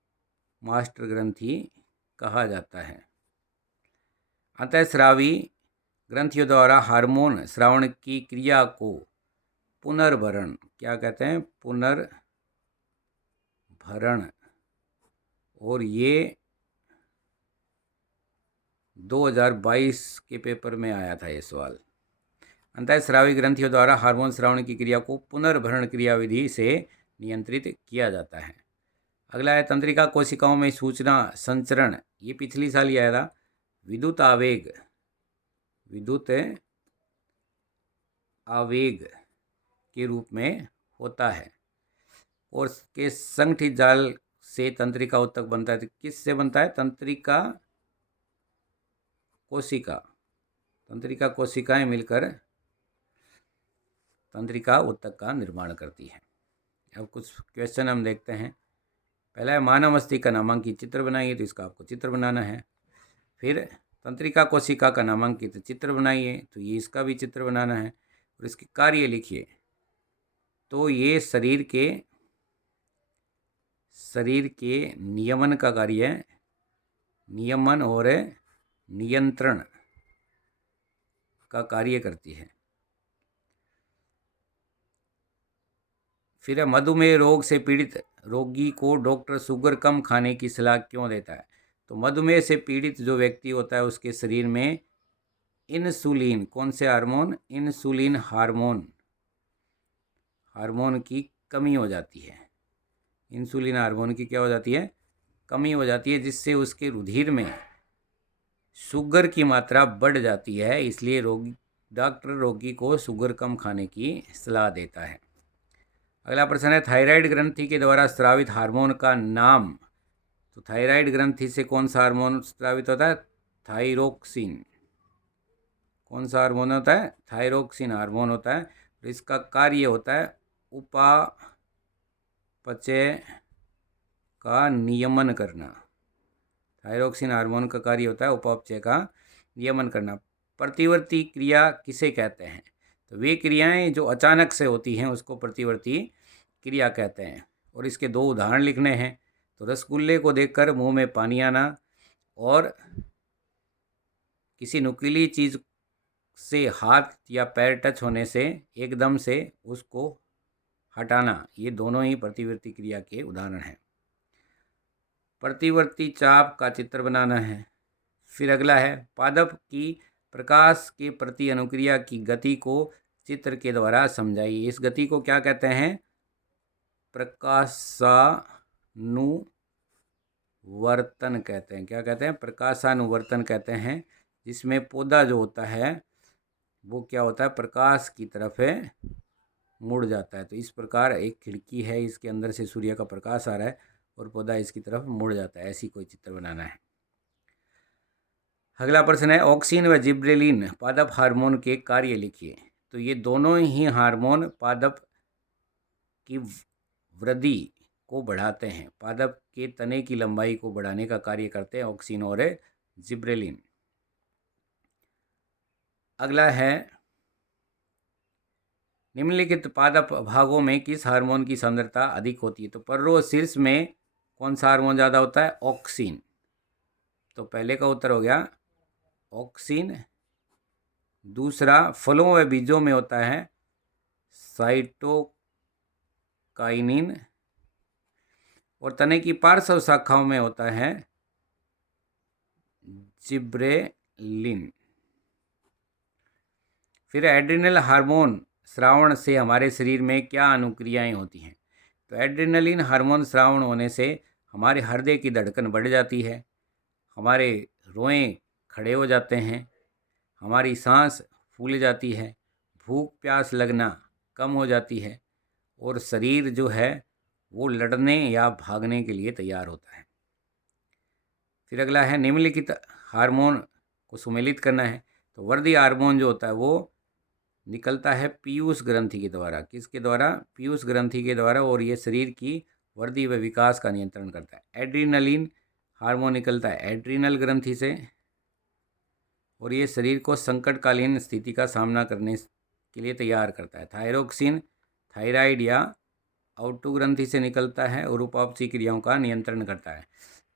मास्टर ग्रंथि कहा जाता है। अंतःस्रावी ग्रंथियों द्वारा हार्मोन स्रावण की क्रिया को पुनर्भरण क्या कहते हैं? पुनर्भरण। और ये 2022 के पेपर में आया था ये सवाल। अंतःस्रावी ग्रंथियों द्वारा हार्मोन स्रावण की क्रिया को पुनर्भरण क्रियाविधि से नियंत्रित किया जाता है। अगला है, तंत्रिका कोशिकाओं में सूचना संचरण, ये पिछली साल ही आया था। विद्युत आवेग के रूप में होता है। और के संगठित जाल से तंत्रिका उत्तक बनता है। तो किससे बनता है? तंत्रिका कोशिकाएं मिलकर तंत्रिका उत्तक का निर्माण करती है। अब कुछ क्वेश्चन हम देखते हैं। पहला है, मानव मस्तिष्क का नामांकित चित्र बनाइए। तो इसका आपको चित्र बनाना है। फिर तंत्रिका कोशिका का नामांकित चित्र बनाइए। तो ये इसका भी चित्र बनाना है। और इसके कार्य लिखिए। तो ये शरीर के नियमन का कार्य है, नियमन और नियंत्रण का कार्य करती है। फिर मधुमेह रोग से पीड़ित रोगी को डॉक्टर शुगर कम खाने की सलाह क्यों देता है? तो मधुमेह से पीड़ित जो व्यक्ति होता है उसके शरीर में इंसुलिन, कौन से हार्मोन? इंसुलिन हार्मोन की कमी हो जाती है। इंसुलिन हार्मोन की क्या हो जाती है? कमी हो जाती है, जिससे उसके रुधिर में शुगर की मात्रा बढ़ जाती है। इसलिए डॉक्टर रोगी को शुगर कम खाने की सलाह देता है। अगला प्रश्न है, थायराइड ग्रंथि के द्वारा स्रावित हार्मोन का नाम। तो थायराइड ग्रंथि से कौन सा हार्मोन स्रावित होता है? थायरोक्सिन। कौन सा हार्मोन होता है? थायरोक्सिन हार्मोन होता है। इसका कार्य होता है उपापचय का नियमन करना। थायरोक्सिन हार्मोन का कार्य होता है उपापचय का नियमन करना। प्रतिवर्ती क्रिया किसे कहते हैं? तो वे क्रियाएं जो अचानक से होती हैं उसको प्रतिवर्ती क्रिया कहते हैं। और इसके दो उदाहरण लिखने हैं। तो रसगुल्ले को देखकर मुंह में पानी आना और किसी नुकीली चीज़ से हाथ या पैर टच होने से एकदम से उसको हटाना, ये दोनों ही प्रतिवर्ती क्रिया के उदाहरण हैं। प्रतिवर्ती चाप का चित्र बनाना है। फिर अगला है पादप की प्रकाश के प्रति अनुक्रिया की गति को चित्र के द्वारा समझाइए। इस गति को क्या कहते हैं? प्रकाशानुवर्तन कहते हैं। क्या कहते हैं? प्रकाशानुवर्तन कहते हैं। जिसमें पौधा जो होता है वो क्या होता है? प्रकाश की तरफ है मुड़ जाता है। तो इस प्रकार एक खिड़की है, इसके अंदर से सूर्य का प्रकाश आ रहा है और पौधा इसकी तरफ मुड़ जाता है। ऐसी कोई चित्र बनाना है। अगला प्रश्न है ऑक्सिन व जिब्रेलिन पादप हार्मोन के कार्य लिखिए। तो ये दोनों ही हार्मोन पादप की वृद्धि को बढ़ाते हैं। पादप के तने की लंबाई को बढ़ाने का कार्य करते हैं ऑक्सिन और जिब्रेलिन। अगला है निम्नलिखित पादप भागों में किस हार्मोन की सांद्रता अधिक होती है? तो पर्रो और शीर्ष में कौन सा हार्मोन ज़्यादा होता है? ऑक्सिन। तो पहले का उत्तर हो गया ऑक्सिन। दूसरा फलों व बीजों में होता है साइटोकाइनिन और तने की पार्श्व शाखाओं में होता है जिब्रेलिन। फिर एड्रिनल हार्मोन स्रावण से हमारे शरीर में क्या अनुक्रियाएं होती हैं? तो एड्रिनलिन हार्मोन स्रावण होने से हमारे हृदय की धड़कन बढ़ जाती है, हमारे रोएं खड़े हो जाते हैं, हमारी सांस फूल जाती है, भूख प्यास लगना कम हो जाती है और शरीर जो है वो लड़ने या भागने के लिए तैयार होता है। फिर अगला है निम्नलिखित हार्मोन को सुमेलित करना है। तो वर्दी हार्मोन जो होता है वो निकलता है पीयूष ग्रंथि के द्वारा। किसके द्वारा? पीयूष ग्रंथि के द्वारा। और ये शरीर की वृद्धि व विकास का नियंत्रण करता है। एड्रीनलिन हार्मोन निकलता है एड्रीनल ग्रंथि से और ये शरीर को संकटकालीन स्थिति का सामना करने के लिए तैयार करता है। थायरोक्सिन थायराइड या आउटू ग्रंथि से निकलता है और उपापचयी क्रियाओं का नियंत्रण करता है।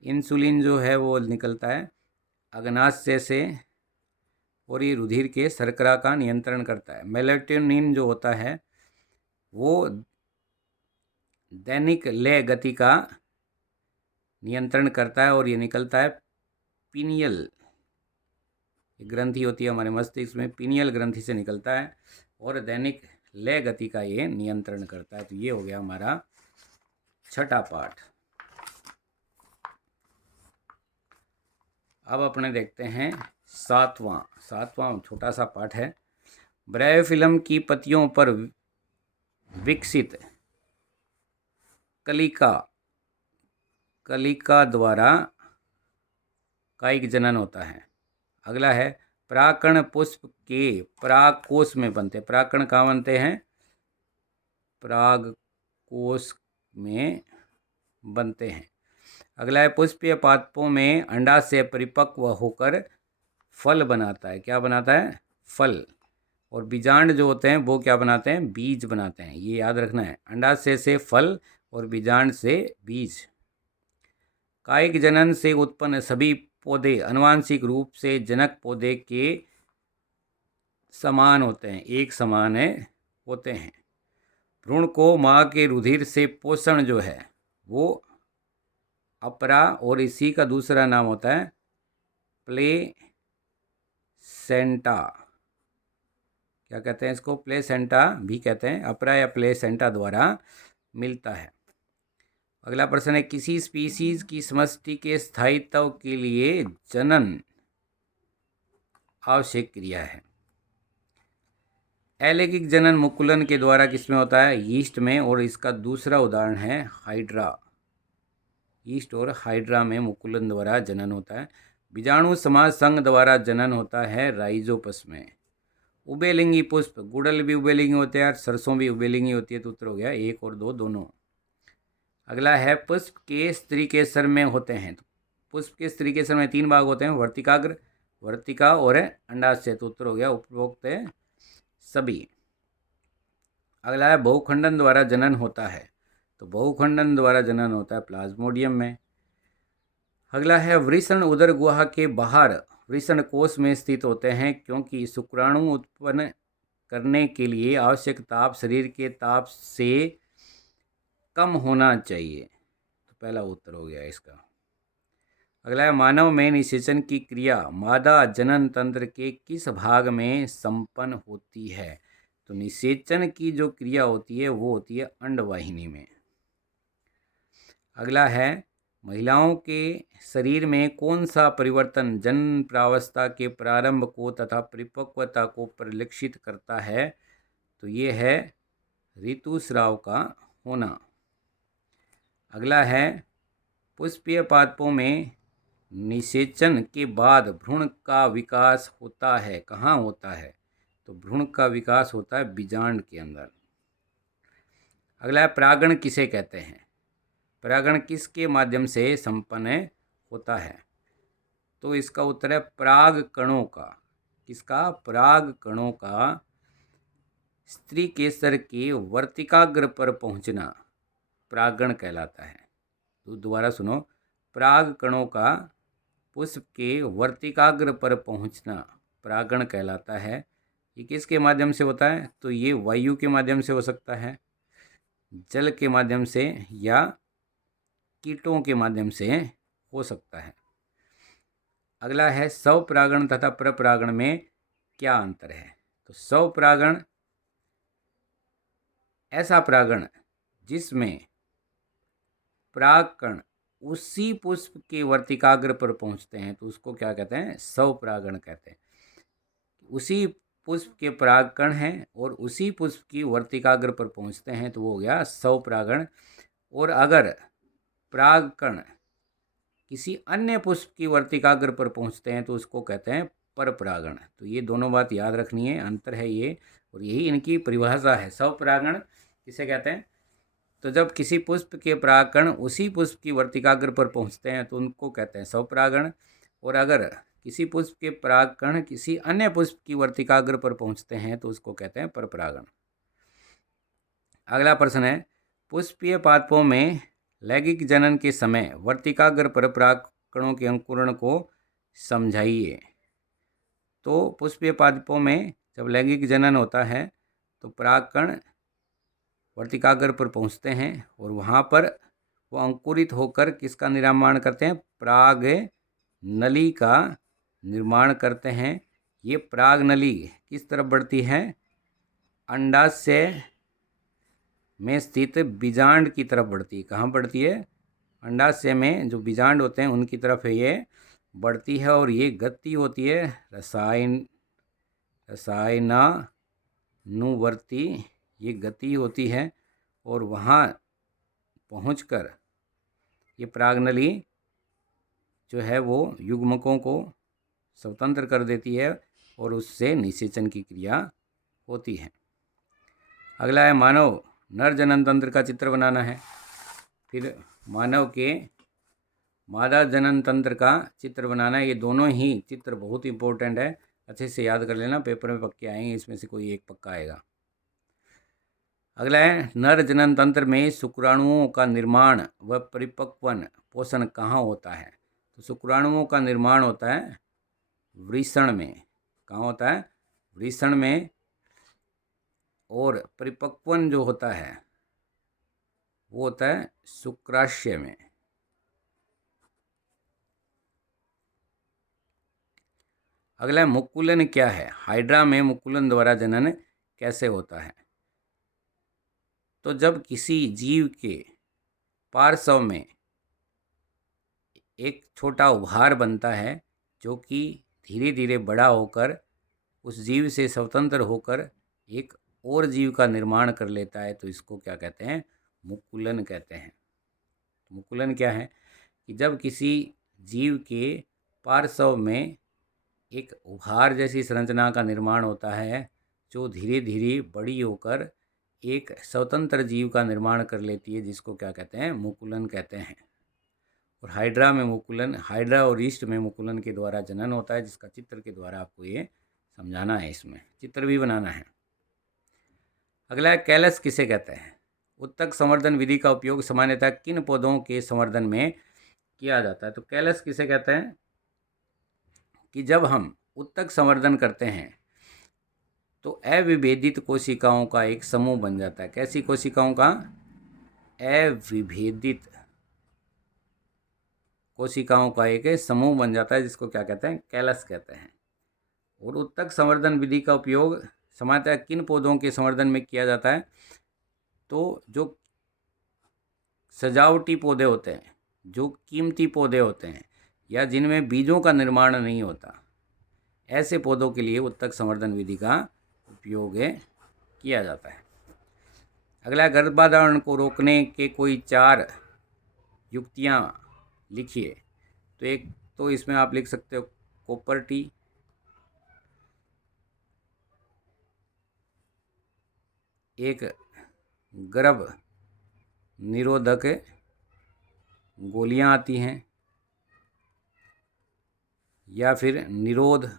इंसुलिन जो है वो निकलता है अग्नाशय से और ये रुधिर के शर्करा का नियंत्रण करता है। मेलेटोनिन जो होता है वो दैनिक लय गति का नियंत्रण करता है और ये निकलता है पीनियल ग्रंथि होती है हमारे मस्तिष्क में, पीनियल ग्रंथि से निकलता है और दैनिक लय गति का ये नियंत्रण करता है। तो ये हो गया हमारा छठा पाठ। अब अपने देखते हैं सातवां छोटा सा पाठ है। ब्रायोफिल्म की पत्तियों पर विकसित कलिका द्वारा कायिक जनन होता है। अगला है परागकण पुष्प के परागकोश में बनते हैं। परागकण कहाँ बनते हैं? परागकोश में बनते हैं। अगला है पुष्पीय पादपों में अंडाशय परिपक्व होकर फल बनाता है। क्या बनाता है? फल। और बीजांड जो होते हैं वो क्या बनाते हैं? बीज बनाते हैं। ये याद रखना है, अंडाशय से फल और बीजांड से बीज। कायिक जनन से उत्पन्न सभी पौधे आनुवांशिक रूप से जनक पौधे के समान होते हैं, एक समान होते हैं। भ्रूण को माँ के रुधिर से पोषण जो है वो अपरा और इसी का दूसरा नाम होता है प्लेसेंटा। क्या कहते हैं इसको? प्लेसेंटा भी कहते हैं। अपरा या प्लेसेंटा द्वारा मिलता है। अगला प्रश्न है किसी स्पीसीज की समष्टि के स्थायित्व के लिए जनन आवश्यक क्रिया है। अलैंगिक जनन मुकुलन के द्वारा किसमें होता है? यीस्ट में। और इसका दूसरा उदाहरण है हाइड्रा। यीस्ट और हाइड्रा में मुकुलन द्वारा जनन होता है। बीजाणु समाज संघ द्वारा जनन होता है राइजोपस में। उभयलिंगी पुष्प, गुड़हल भी उभयलिंगी होते हैं और सरसों भी उभयलिंगी होती है, तो उत्तर हो गया 1 और 2 दोनों। अगला है पुष्प के स्त्री केसर में होते हैं, तो पुष्प के स्त्री केसर में 3 भाग होते हैं, वर्तिकाग्र, वर्तिका और अंडाशय, तो उत्तर हो गया उपरोक्त सभी। अगला है बहुखंडन द्वारा जनन होता है, तो बहुखंडन द्वारा जनन होता है प्लाज्मोडियम में। अगला है वृषण उदर गुहा के बाहर वृषण कोश में स्थित होते हैं, क्योंकि शुक्राणु उत्पन्न करने के लिए आवश्यक ताप शरीर के ताप से कम होना चाहिए, तो पहला उत्तर हो गया इसका। अगला है मानव में निषेचन की क्रिया मादा जनन तंत्र के किस भाग में संपन्न होती है, तो निषेचन की जो क्रिया होती है वो होती है अंडवाहिनी में। अगला है महिलाओं के शरीर में कौन सा परिवर्तन जन्म प्रावस्था के प्रारंभ को तथा परिपक्वता को परिलक्षित करता है, तो ये है ऋतुस्राव का होना। अगला है पुष्पीय पादपों में निषेचन के बाद भ्रूण का विकास होता है, कहाँ होता है, तो भ्रूण का विकास होता है बीजांड के अंदर। अगला है परागण किसे कहते हैं, परागण किसके माध्यम से संपन्न होता है, तो इसका उत्तर है पराग कणों का। किसका, पराग कणों का स्त्री केसर के वर्तिकाग्र पर पहुंचना परागण कहलाता है। तो दोबारा सुनो, पराग कणों का पुष्प के वर्तिकाग्र पर पहुंचना परागण कहलाता है। ये किसके माध्यम से होता है, तो ये वायु के माध्यम से हो सकता है, जल के माध्यम से या कीटों के माध्यम से हो सकता है। अगला है स्वपरागण तथा परपरागण में क्या अंतर है, तो स्वपरागण ऐसा परागण जिसमें परागकण उसी पुष्प के वर्तिकाग्र पर पहुंचते हैं, तो उसको क्या कहते हैं, स्वपरागण कहते हैं। उसी पुष्प के परागकण हैं और उसी पुष्प की वर्तिकाग्र पर पहुंचते हैं, तो वो हो गया स्वपरागण। और अगर परागकण किसी अन्य पुष्प की वर्तिकाग्र पर पहुंचते हैं, तो उसको कहते हैं परपरागण। तो ये दोनों बात याद रखनी है, अंतर है ये, और यही इनकी परिभाषा है। स्वपरागण किसे कहते हैं, तो जब किसी पुष्प के परागकण उसी पुष्प की वर्तिकाग्र पर पहुंचते हैं, तो उनको कहते हैं स्वपरागण। और अगर किसी पुष्प के परागकण किसी अन्य पुष्प की वर्तिकाग्र पर पहुंचते हैं, तो उसको कहते हैं परपरागण। अगला प्रश्न है पुष्पीय पादपों में लैंगिक जनन के समय वर्तिकाग्र पर परागकणों के अंकुरण को समझाइए। तो पुष्पीय पादपों में जब लैंगिक जनन होता है, तो परागकण वर्तिकाग्र पर पहुंचते हैं और वहाँ पर वो अंकुरित होकर किसका निर्माण करते हैं, पराग नली का निर्माण करते हैं। ये पराग नली किस तरफ बढ़ती है, अंडाशय में स्थित बीजांड की तरफ बढ़ती है। कहाँ बढ़ती है, अंडाशय में जो बीजांड होते हैं उनकी तरफ ये बढ़ती है। और ये गति होती है रसायनानुवर्ती, ये गति होती है। और वहाँ पहुंचकर ये परागनली जो है वो युग्मकों को स्वतंत्र कर देती है और उससे निषेचन की क्रिया होती है। अगला है मानव नर जनन तंत्र का चित्र बनाना है। फिर मानव के मादा जनन तंत्र का चित्र बनाना है। ये दोनों ही चित्र बहुत इंपॉर्टेंट है, अच्छे से याद कर लेना, पेपर में पक्के आएंगे, इसमें से कोई एक पक्का आएगा। अगला है नर जनन तंत्र में शुक्राणुओं का निर्माण व परिपक्वन पोषण कहाँ होता है, तो शुक्राणुओं का निर्माण होता है वृषण में। कहाँ होता है, वृषण में। और परिपक्वन जो होता है वो होता है शुक्राशय में। अगला है मुकुलन क्या है, हाइड्रा में मुकुलन द्वारा जनन कैसे होता है, तो जब किसी जीव के पार्श्व में एक छोटा उभार बनता है जो कि धीरे धीरे बड़ा होकर उस जीव से स्वतंत्र होकर एक और जीव का निर्माण कर लेता है, तो इसको क्या कहते हैं, मुकुलन कहते हैं। मुकुलन क्या है कि जब किसी जीव के पार्श्व में एक उभार जैसी संरचना का निर्माण होता है जो धीरे धीरे बड़ी होकर एक स्वतंत्र जीव का निर्माण कर लेती है, जिसको क्या कहते हैं, मुकुलन कहते हैं। और हाइड्रा और ईस्ट में मुकुलन के द्वारा जनन होता है, जिसका चित्र के द्वारा आपको ये समझाना है, इसमें चित्र भी बनाना है। अगला है कैलस किसे कहते हैं। उत्तक संवर्धन विधि का उपयोग सामान्यतः किन पौधों के संवर्धन में किया जाता है। तो कैलस किसे कहते हैं कि जब हम उत्तक संवर्धन करते हैं तो अविभेदित कोशिकाओं का एक समूह बन जाता है। कैसी कोशिकाओं का? अविभेदित कोशिकाओं का एक समूह बन जाता है, जिसको क्या कहते हैं, कैलस कहते हैं। और उत्तक संवर्धन विधि का उपयोग सामान्यतः किन पौधों के संवर्धन में किया जाता है। तो जो सजावटी पौधे होते हैं, जो कीमती पौधे होते हैं, या जिनमें बीजों का निर्माण नहीं होता, ऐसे पौधों के लिए उत्तक संवर्धन विधि का उपयोग किया जाता है। अगला, गर्भाधारण को रोकने के कोई 4 युक्तियाँ लिखिए। तो एक तो इसमें आप लिख सकते हो कॉपर टी, एक गर्भ निरोधक गोलियां आती हैं, या फिर निरोध,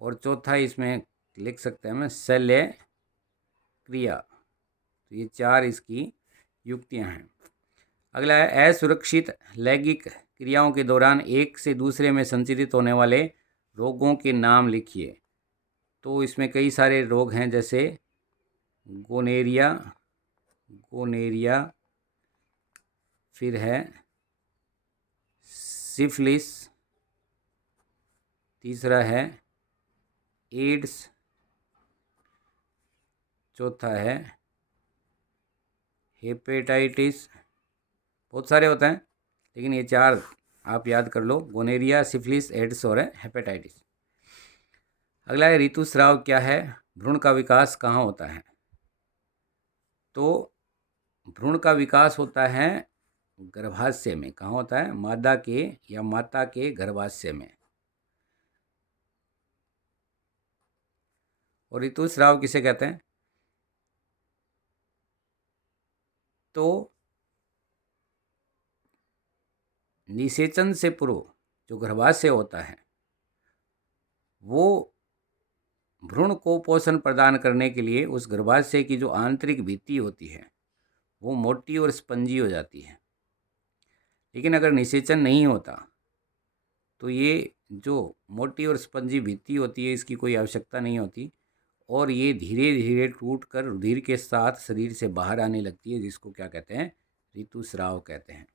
और चौथा इसमें लिख सकते हैं हम शल्य क्रिया। तो ये 4 इसकी युक्तियां हैं। अगला है असुरक्षित लैंगिक क्रियाओं के दौरान एक से दूसरे में संचरित होने वाले रोगों के नाम लिखिए। तो इसमें कई सारे रोग हैं, जैसे गोनेरिया, फिर है सिफिलिस, तीसरा है एड्स, चौथा है हेपेटाइटिस। बहुत सारे होते हैं, लेकिन ये 4 आप याद कर लो, गोनेरिया, सिफिलिस, एड्स और हेपेटाइटिस। अगला है ऋतुस्राव क्या है, भ्रूण का विकास कहाँ होता है। तो भ्रूण का विकास होता है गर्भाशय में। कहाँ होता है? मादा के या माता के गर्भाशय में। और ऋतुस्राव किसे कहते हैं? तो निषेचन से पूर्व जो गर्भाशय होता है, वो भ्रूण को पोषण प्रदान करने के लिए उस गर्भाशय की जो आंतरिक भित्ति होती है वो मोटी और स्पंजी हो जाती है। लेकिन अगर निषेचन नहीं होता तो ये जो मोटी और स्पंजी भित्ति होती है, इसकी कोई आवश्यकता नहीं होती, और ये धीरे धीरे टूट कर रुधिर के साथ शरीर से बाहर आने लगती है, जिसको क्या कहते हैं? ऋतुस्राव कहते हैं।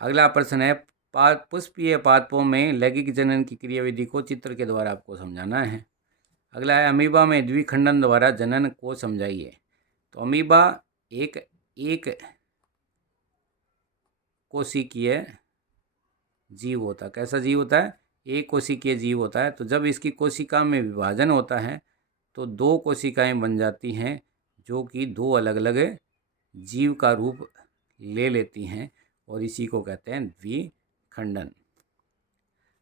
अगला प्रश्न है, पुष्पीय पादपों में लैंगिक जनन की क्रियाविधि को चित्र के द्वारा आपको समझाना है। अगला है, अमीबा में द्विखंडन द्वारा जनन को समझाइए। तो अमीबा एक कोशिकीय जीव होता है। कैसा जीव होता है? एक कोशिकीय जीव होता है। तो जब इसकी कोशिका में विभाजन होता है तो 2 कोशिकाएं बन जाती हैं, जो कि 2 अलग अलग जीव का रूप ले लेती हैं, और इसी को कहते हैं द्विखंडन।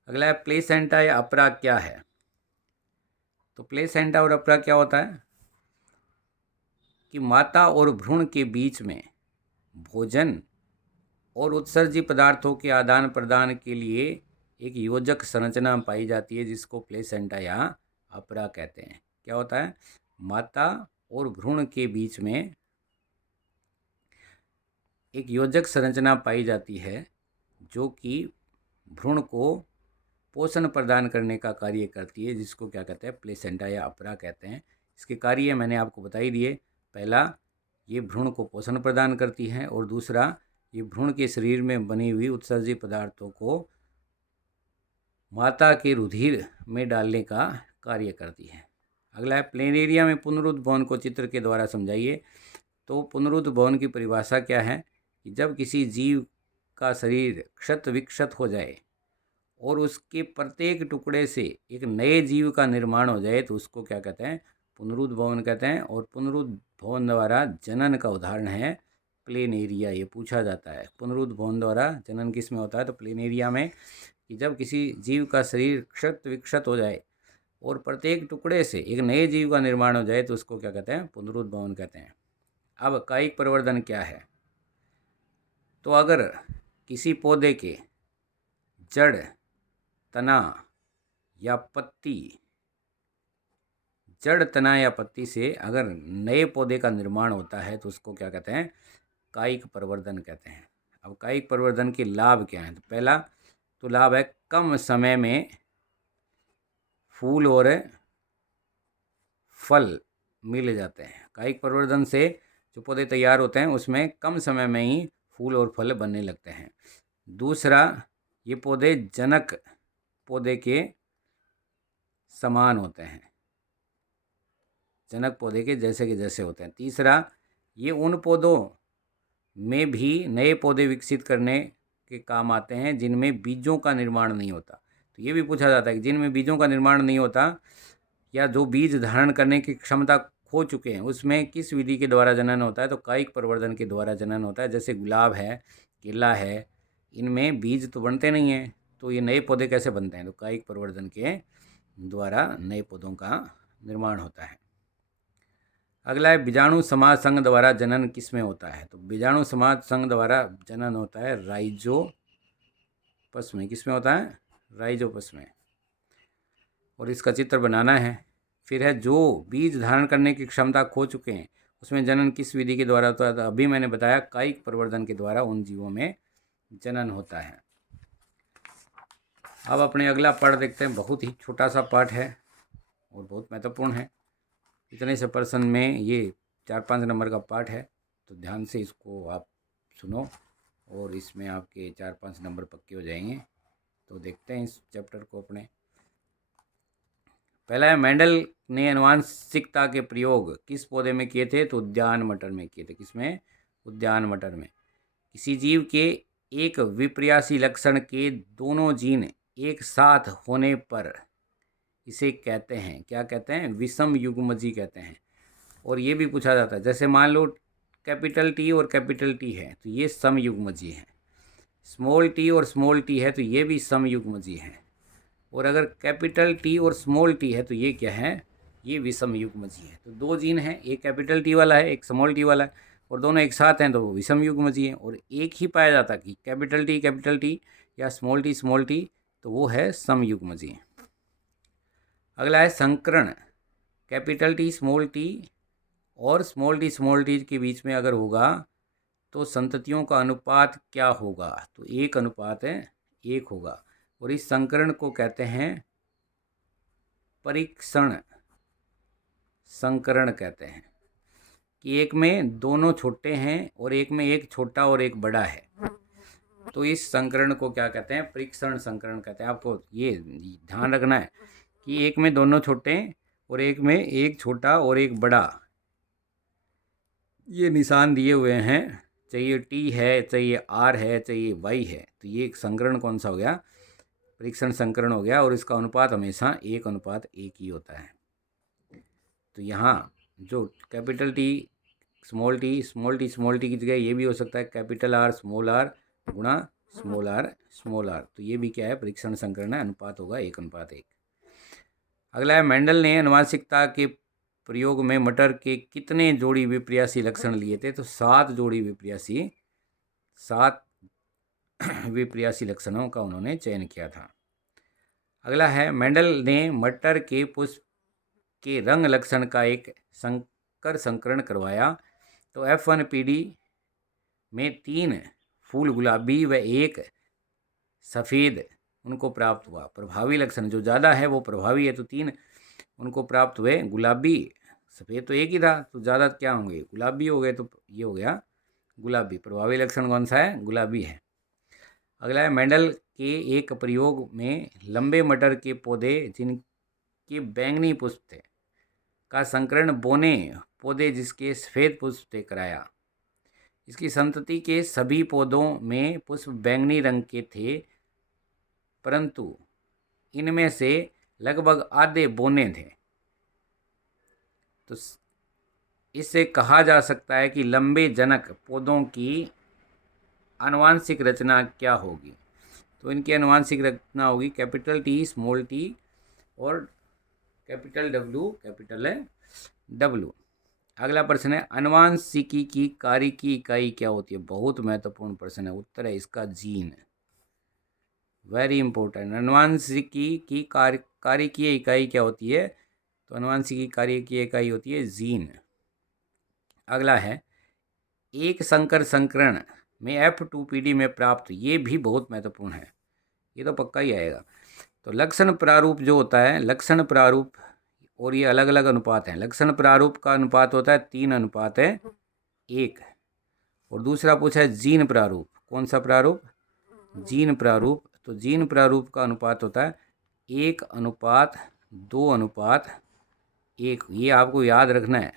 अगला है, प्लेसेंटा या अपरा क्या है। तो प्लेसेंटा और अपरा क्या होता है कि माता और भ्रूण के बीच में भोजन और उत्सर्जी पदार्थों के आदान प्रदान के लिए एक योजक संरचना पाई जाती है, जिसको प्लेसेंटा या अपरा कहते हैं। क्या होता है? माता और भ्रूण के बीच में एक योजक संरचना पाई जाती है, जो कि भ्रूण को पोषण प्रदान करने का कार्य करती है, जिसको क्या कहते हैं? प्लेसेंटा या अपरा कहते हैं। इसके कार्य मैंने आपको बता ही दिए। पहला, ये भ्रूण को पोषण प्रदान करती है, और दूसरा, ये भ्रूण के शरीर में बनी हुई उत्सर्जी पदार्थों को माता के रुधिर में डालने का कार्य करती है। अगला है, प्लेनेरिया में पुनरुद्भवन को चित्र के द्वारा समझाइए। तो पुनरुद्भवन की परिभाषा क्या है कि जब किसी जीव का शरीर क्षत विक्षत हो जाए और उसके प्रत्येक टुकड़े से एक नए जीव का निर्माण हो जाए, तो उसको क्या कहते हैं? पुनरुद्भवन कहते हैं। और पुनरुद्भवन द्वारा जनन का उदाहरण है प्लेनेरिया। ये पूछा जाता है, पुनरुद्भवन द्वारा जनन किस में होता है? तो प्लेनेरिया में। कि जब किसी जीव का शरीर क्षत विक्षत हो जाए और प्रत्येक टुकड़े से एक नए जीव का निर्माण हो जाए तो उसको क्या कहते हैं? पुनरुद्भवन कहते हैं। अब कायिक परिवर्तन क्या है? तो अगर किसी पौधे के जड़, तना या पत्ती, जड़, तना या पत्ती से अगर नए पौधे का निर्माण होता है तो उसको क्या कहते हैं? कायिक परिवर्तन कहते हैं। अब कायिक परिवर्तन के लाभ क्या हैं? तो पहला तो लाभ है कम समय में फूल और फल मिल जाते हैं। कायिक परिवर्तन से जो पौधे तैयार होते हैं उसमें कम समय में ही फूल और फल बनने लगते हैं। दूसरा, ये पौधे जनक पौधे के समान होते हैं, जनक पौधे के जैसे के जैसे होते हैं। तीसरा, ये उन पौधों में भी नए पौधे विकसित करने के काम आते हैं जिनमें बीजों का निर्माण नहीं होता। तो ये भी पूछा जाता है कि जिनमें बीजों का निर्माण नहीं होता या जो बीज धारण करने की क्षमता खो चुके हैं उसमें किस विधि के द्वारा जनन होता है? तो कायिक परिवर्तन के द्वारा जनन होता है। जैसे गुलाब है, केला है, इनमें बीज तो बनते नहीं हैं, तो ये नए पौधे कैसे बनते हैं? तो कायिक परिवर्तन के द्वारा नए पौधों का निर्माण होता है। अगला है बीजाणु समाज संघ द्वारा जनन किस में होता है? तो बीजाणु समाज संघ द्वारा जनन होता है राइजोपस में। किस में होता है? राइजोपस में। और इसका चित्र बनाना है। फिर है जो बीज धारण करने की क्षमता खो चुके हैं उसमें जनन किस विधि के द्वारा होता है? तो अभी मैंने बताया कायिक परिवर्तन के द्वारा उन जीवों में जनन होता है। अब अपने अगला पाठ देखते हैं। बहुत ही छोटा सा पाठ है और बहुत महत्वपूर्ण है। इतने से प्रश्न में ये 4-5 नंबर का पाठ है, तो ध्यान से इसको आप सुनो और इसमें आपके 4-5 नंबर पक्के हो जाएंगे। तो देखते हैं इस चैप्टर को अपने। पहला है मेंडल ने आनुवंशिकता के प्रयोग किस पौधे में किए थे? तो उद्यान मटर में किए थे। किसमें? उद्यान मटर में। किसी जीव के एक विपर्यासी लक्षण के दोनों जीन एक साथ होने पर इसे कहते हैं, क्या कहते हैं? विषम युग्मजी कहते हैं। और ये भी पूछा जाता है, जैसे मान लो कैपिटल टी और कैपिटल टी है तो ये समयुग्मजी है, स्मॉल टी और स्मॉल टी है तो ये भी समयुग्मजी है, और अगर कैपिटल टी और स्मॉल टी है तो ये क्या है? ये विषम युग्मजी है। तो दो जीन हैं, एक कैपिटल टी वाला है, एक स्मॉल टी वाला है, और दोनों एक साथ हैं तो वो विषम युग्मजी हैं। और एक ही पाया जाता कि कैपिटल टी या स्मॉल टी, तो वो है समयुग्मजी। अगला है संकरण। कैपिटल टी और स्मॉल टी के बीच में अगर होगा तो संततियों का अनुपात क्या होगा? तो 1:1 होगा। और इस संकरण को कहते हैं परीक्षण संकरण कहते हैं, कि एक में दोनों छोटे हैं और एक में एक छोटा और एक बड़ा है, तो इस संकरण को क्या कहते हैं? परीक्षण संकरण कहते हैं। आपको ये ध्यान रखना है कि एक में दोनों छोटे और एक में एक छोटा और एक बड़ा, ये निशान दिए हुए हैं, चाहिए टी है, चाहिए आर है, चाहिए वाई है, तो ये संकरण कौन सा हो गया? परीक्षण संकरण हो गया। और इसका अनुपात हमेशा 1:1 ही होता है। तो यहाँ जो कैपिटल टी स्मॉल टी की जगह ये भी हो सकता है कैपिटल आर गुणा स्मॉल आर, तो ये भी क्या है? परीक्षण संकरण है, अनुपात होगा 1:1। अगला है मेंडल ने आनुवंशिकता के प्रयोग में मटर के कितने जोड़ी विपर्यासी लक्षण लिए थे? तो 7 जोड़ी विपर्यासी लक्षणों का उन्होंने चयन किया था। अगला है मेंडल ने मटर के पुष्प के रंग लक्षण का एक संकर संकरण करवाया। तो F1PD में 3 फूल गुलाबी व 1 सफ़ेद उनको प्राप्त हुआ। प्रभावी लक्षण जो ज़्यादा है वो प्रभावी है, तो 3 उनको प्राप्त हुए। गुलाबी, सफ़ेद तो एक ही था तो ज़्यादा क्या होंगे? गुलाबी हो गए, तो ये हो गया गुलाबी। प्रभावी लक्षण कौन सा है? गुलाबी है। अगला है मेंडल के एक प्रयोग में लंबे मटर के पौधे जिनके बैंगनी पुष्प थे का संकरण बोने पौधे जिसके सफ़ेद पुष्प थे कराया। इसकी संतति के सभी पौधों में पुष्प बैंगनी रंग के थे, परंतु इनमें से लगभग आधे बोने थे। तो इससे कहा जा सकता है कि लंबे जनक पौधों की आनुवांशिक रचना क्या होगी? तो इनकी अनुवांशिक रचना होगी कैपिटल टी स्मॉल टी और कैपिटल डब्ल्यू कैपिटल डब्ल्यू। अगला प्रश्न है अनुवांशिकी की कार्य की इकाई क्या होती है। बहुत महत्वपूर्ण प्रश्न है। उत्तर है इसका जीन। Very important. अनुवांशिकी की कार्य की इकाई क्या होती है। तो अनुवांशिकी कार्य की इकाई होती है जीन। अगला है एक संकर संकरण में F2PD में प्राप्त, ये भी बहुत महत्वपूर्ण है, ये तो पक्का ही आएगा। तो लक्षण प्रारूप जो होता है, लक्षण प्रारूप, और ये अलग अलग अनुपात हैं। लक्षण प्रारूप का अनुपात होता है 3:1। और दूसरा पूछा है जीन प्रारूप। कौन सा प्रारूप। जीन प्रारूप। तो जीन प्रारूप का अनुपात होता है 1:2:1। ये आपको याद रखना है,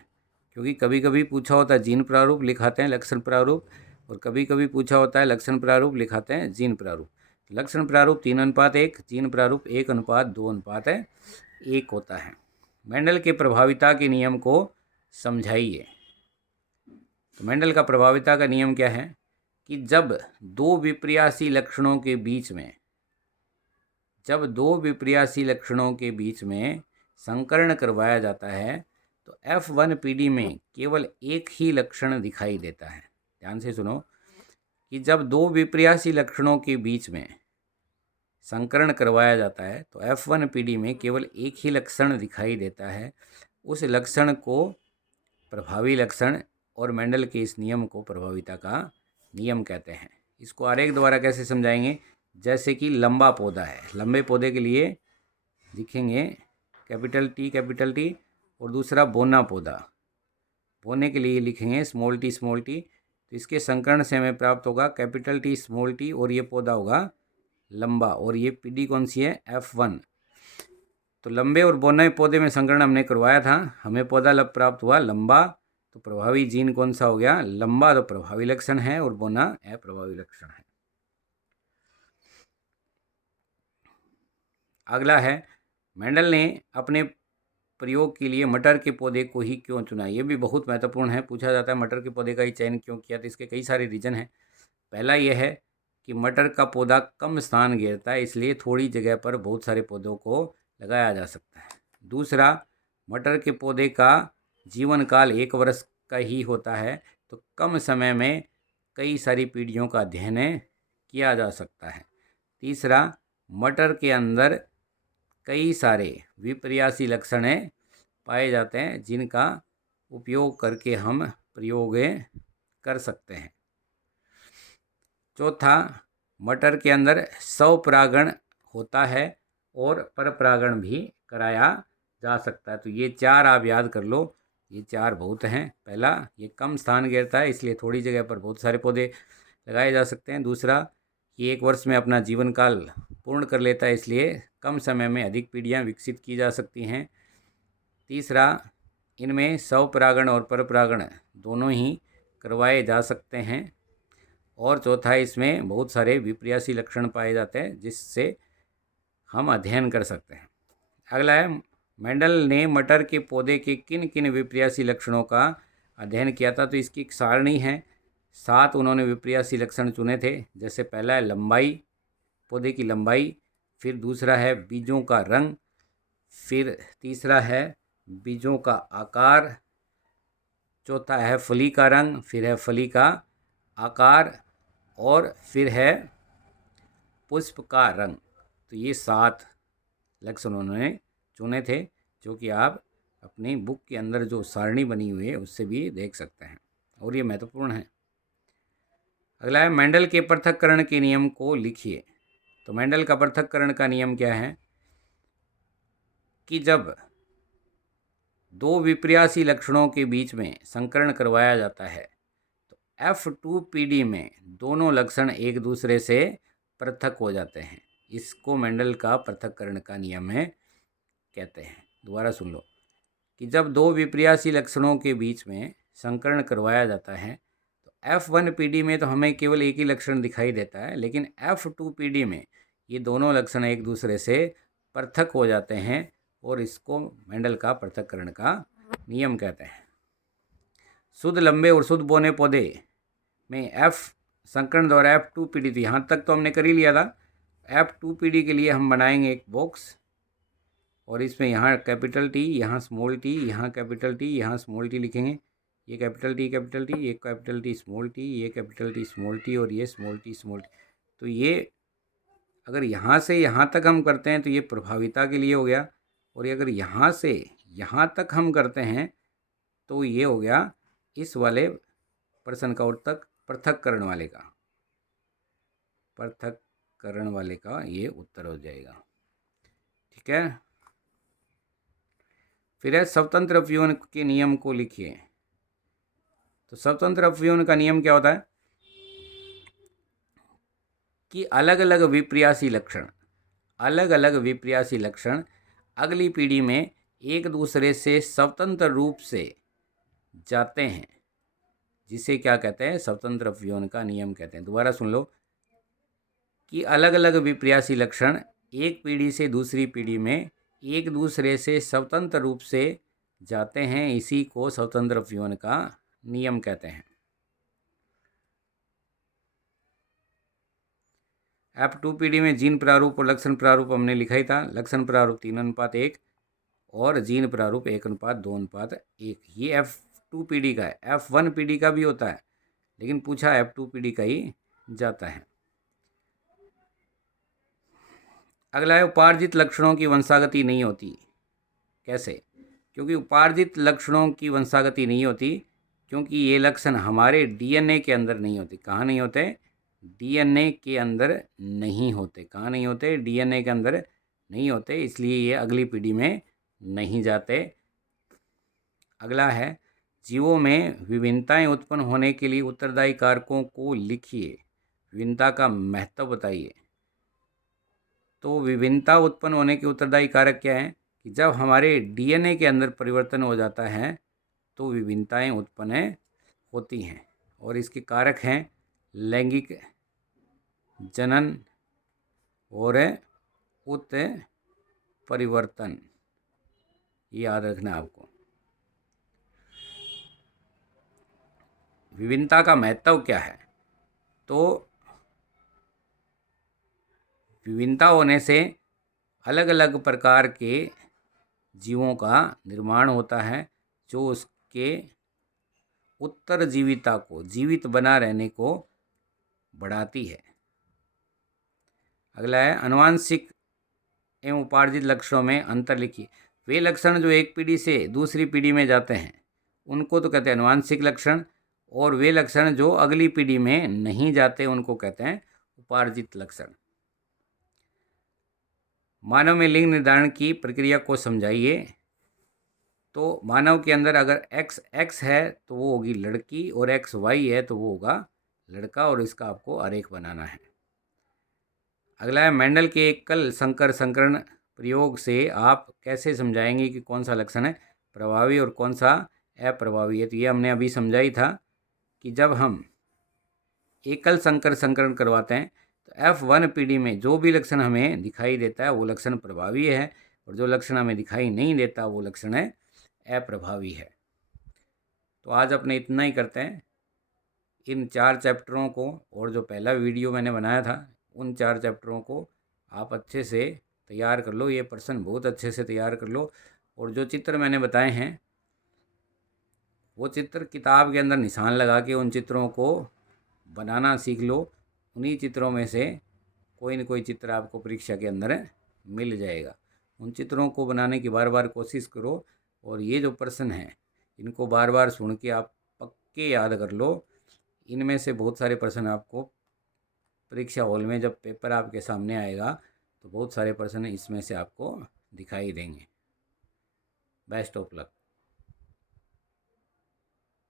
क्योंकि कभी कभी पूछा होता है जीन प्रारूप लिखाते हैं लक्षण प्रारूप, और कभी कभी पूछा होता है लक्षण प्रारूप लिखाते हैं जीन प्रारूप। लक्षण प्रारूप 3:1, जीन प्रारूप 1:2:1 होता है। मेंडल के प्रभाविता के नियम को समझाइए। तो मेंडल का प्रभाविता का नियम क्या है कि जब दो विपर्यासी लक्षणों के बीच में संकरण करवाया जाता है तो F1PD में केवल एक ही लक्षण दिखाई देता है। ध्यान से सुनो कि जब दो विपर्यासी लक्षणों के बीच में संकरण करवाया जाता है तो F1PD में केवल एक ही लक्षण दिखाई देता है। उस लक्षण को प्रभावी लक्षण और मेंडल के इस नियम को प्रभाविता का नियम कहते हैं। इसको आरेख द्वारा कैसे समझाएंगे। जैसे कि लंबा पौधा है, लंबे पौधे के लिए लिखेंगे कैपिटल टी, और दूसरा बोना पौधा, बोने के लिए लिखेंगे स्मॉल टी। तो इसके संकरण से हमें प्राप्त होगा कैपिटल टी स्मॉल टी, और ये पौधा होगा लंबा, और ये पीडी कौन सी है, F1। तो लंबे और बोने पौधे में संकरण हमने करवाया था, हमें पौधा प्राप्त हुआ लंबा, तो प्रभावी जीन कौन सा हो गया, लंबा, तो प्रभावी लक्षण है, और बोना अप्रभावी लक्षण है। अगला है मेंडल ने अपने प्रयोग के लिए मटर के पौधे को ही क्यों चुना। ये भी बहुत महत्वपूर्ण है, पूछा जाता है मटर के पौधे का ही चयन क्यों किया। तो इसके कई सारे रीजन हैं। पहला यह है कि मटर का पौधा कम स्थान घेरता है, इसलिए थोड़ी जगह पर बहुत सारे पौधों को लगाया जा सकता है। दूसरा, मटर के पौधे का जीवन काल 1 वर्ष का ही होता है, तो कम समय में कई सारी पीढ़ियों का अध्ययन किया जा सकता है। तीसरा, मटर के अंदर कई सारे विपर्यासी लक्षण पाए जाते हैं जिनका उपयोग करके हम प्रयोग कर सकते हैं। चौथा, मटर के अंदर स्वपरागण होता है और परपरागण भी कराया जा सकता है। तो ये 4 आप याद कर लो, ये 4 बहुत हैं। पहला, ये कम स्थान घेरता है, इसलिए थोड़ी जगह पर बहुत सारे पौधे लगाए जा सकते हैं। दूसरा, ये 1 वर्ष में अपना जीवन काल पूर्ण कर लेता है, इसलिए कम समय में अधिक पीढ़ियाँ विकसित की जा सकती हैं। तीसरा, इनमें स्वपरागण और परपरागण दोनों ही करवाए जा सकते हैं। और चौथा, इसमें बहुत सारे विपर्यासी लक्षण पाए जाते हैं जिससे हम अध्ययन कर सकते हैं। अगला है मेंडल ने मटर के पौधे के किन किन विपर्यासी लक्षणों का अध्ययन किया था। तो इसकी एक सारणी है, 7 उन्होंने विपर्यासी लक्षण चुने थे। जैसे पहला है लंबाई, पौधे की लंबाई, फिर दूसरा है बीजों का रंग, फिर तीसरा है बीजों का आकार, चौथा है फली का रंग, फिर है फली का आकार, और फिर है पुष्प का रंग। तो ये 7 लक्षण उन्होंने चुने थे, जो कि आप अपनी बुक के अंदर जो सारणी बनी हुई है उससे भी देख सकते हैं, और ये महत्वपूर्ण है। अगला है मेंडल के पृथक्करण के नियम को लिखिए। तो मेंडल का पृथक्करण का नियम क्या है कि जब 2 विपर्यासी लक्षणों के बीच में संकरण करवाया जाता है तो F2PD में दोनों लक्षण एक दूसरे से पृथक हो जाते हैं। इसको मेंडल का पृथक्करण का नियम कहते हैं। दोबारा सुन लो कि जब 2 विपर्यासी लक्षणों के बीच में संकरण करवाया जाता है तो F1PD में तो हमें केवल एक ही लक्षण दिखाई देता है, लेकिन F2PD में ये दोनों लक्षण एक दूसरे से पृथक हो जाते हैं, और इसको मेंडल का पृथक्करण का नियम कहते हैं। शुद्ध लंबे और शुद्ध बोने पौधे में संकरण द्वारा F2PD, यहाँ तक तो हमने कर ही लिया था। F2PD के लिए हम बनाएंगे एक बॉक्स, और इसमें यहाँ कैपिटल टी, यहाँ स्मॉल टी, यहाँ कैपिटल टी, यहाँ स्मॉल टी लिखेंगे। ये कैपिटल टी, ये कैपिटल टी स्मॉल टी, ये कैपिटल टी स्मॉल टी, और ये स्मॉल टी स्मॉल टी। तो ये अगर यहाँ से यहाँ तक हम करते हैं तो ये प्रभाविता के लिए हो गया, और अगर यहाँ से यहाँ तक हम करते हैं तो ये हो गया इस वाले प्रश्न का उत्तर पृथक्करण वाले का, पृथक्करण वाले का ये उत्तर हो जाएगा। ठीक है। फिर है स्वतंत्र अपव्यवन के नियम को लिखिए। तो स्वतंत्र अपव्यवन का नियम क्या होता है कि अलग अलग विपर्यासी लक्षण अगली पीढ़ी में एक दूसरे से स्वतंत्र रूप से जाते हैं, जिसे क्या कहते हैं, स्वतंत्र अपव्यवन का नियम कहते हैं। दोबारा सुन लो कि अलग अलग विपर्यासी लक्षण एक पीढ़ी से दूसरी पीढ़ी में एक दूसरे से स्वतंत्र रूप से जाते हैं, इसी को स्वतंत्र अपव्यवन का नियम कहते हैं। F2PD में जीन प्रारूप और लक्षण प्रारूप हमने लिखा ही था। लक्षण प्रारूप 3:1 और जीन प्रारूप 1:2:1। ये F2PD का है। F1PD का भी होता है, लेकिन पूछा F2PD का ही जाता है। अगला है उपार्जित लक्षणों की वंशागति नहीं होती। कैसे? क्योंकि उपार्जित लक्षणों की वंशागति नहीं होती क्योंकि ये लक्षण हमारे DNA के अंदर नहीं होते। कहाँ नहीं होते? DNA के अंदर नहीं होते। कहाँ नहीं होते? DNA के अंदर नहीं होते, इसलिए ये अगली पीढ़ी में नहीं जाते। अगला है जीवों में विभिन्नताएं उत्पन्न होने के लिए उत्तरदायी कारकों को लिखिए। विभिन्नता का महत्व बताइए। तो विभिन्नता उत्पन्न होने के उत्तरदायी कारक क्या हैं कि जब हमारे DNA के अंदर परिवर्तन हो जाता है तो विभिन्नताएं उत्पन्न होती हैं, और इसके कारक हैं लैंगिक जनन और उत्परिवर्तन। याद रखना आपको। विभिन्नता का महत्व क्या है? तो विभिन्नता होने से अलग अलग प्रकार के जीवों का निर्माण होता है, जो उसके उत्तरजीविता को, जीवित बना रहने को बढ़ाती है। अगला है अनुवांशिक एवं उपार्जित लक्षणों में अंतर लिखिए। वे लक्षण जो एक पीढ़ी से दूसरी पीढ़ी में जाते हैं उनको तो कहते हैं अनुवांशिक लक्षण, और वे लक्षण जो अगली पीढ़ी में नहीं जाते उनको कहते हैं उपार्जित लक्षण। मानव में लिंग निर्धारण की प्रक्रिया को समझाइए। तो मानव के अंदर अगर XX है तो वो होगी लड़की, और XY है तो वो होगा लड़का, और इसका आपको आरेख बनाना है। अगला है मेंडल के एकल संकर संकरण प्रयोग से आप कैसे समझाएंगे कि कौन सा लक्षण है प्रभावी और कौन सा अप्रभावी है। तो ये हमने अभी समझाई था कि जब हम एकल संकर संकरण करवाते हैं तो F1PD में जो भी लक्षण हमें दिखाई देता है वो लक्षण प्रभावी है, और जो लक्षण हमें दिखाई नहीं देता वो लक्षण है अप्रभावी है। तो आज अपने इतना ही करते हैं। इन 4 चैप्टरों को, और जो पहला वीडियो मैंने बनाया था, उन 4 चैप्टरों को आप अच्छे से तैयार कर लो। ये प्रश्न बहुत अच्छे से तैयार कर लो, और जो चित्र मैंने बताए हैं वो चित्र किताब के अंदर निशान लगा के उन चित्रों को बनाना सीख लो। उन्हीं चित्रों में से कोई न कोई चित्र आपको परीक्षा के अंदर मिल जाएगा। उन चित्रों को बनाने की बार बार कोशिश करो, और ये जो प्रश्न हैं इनको बार बार सुन के आप पक्के याद कर लो। इनमें से बहुत सारे प्रश्न आपको परीक्षा हॉल में जब पेपर आपके सामने आएगा तो बहुत सारे प्रश्न इसमें से आपको दिखाई देंगे। Best of luck.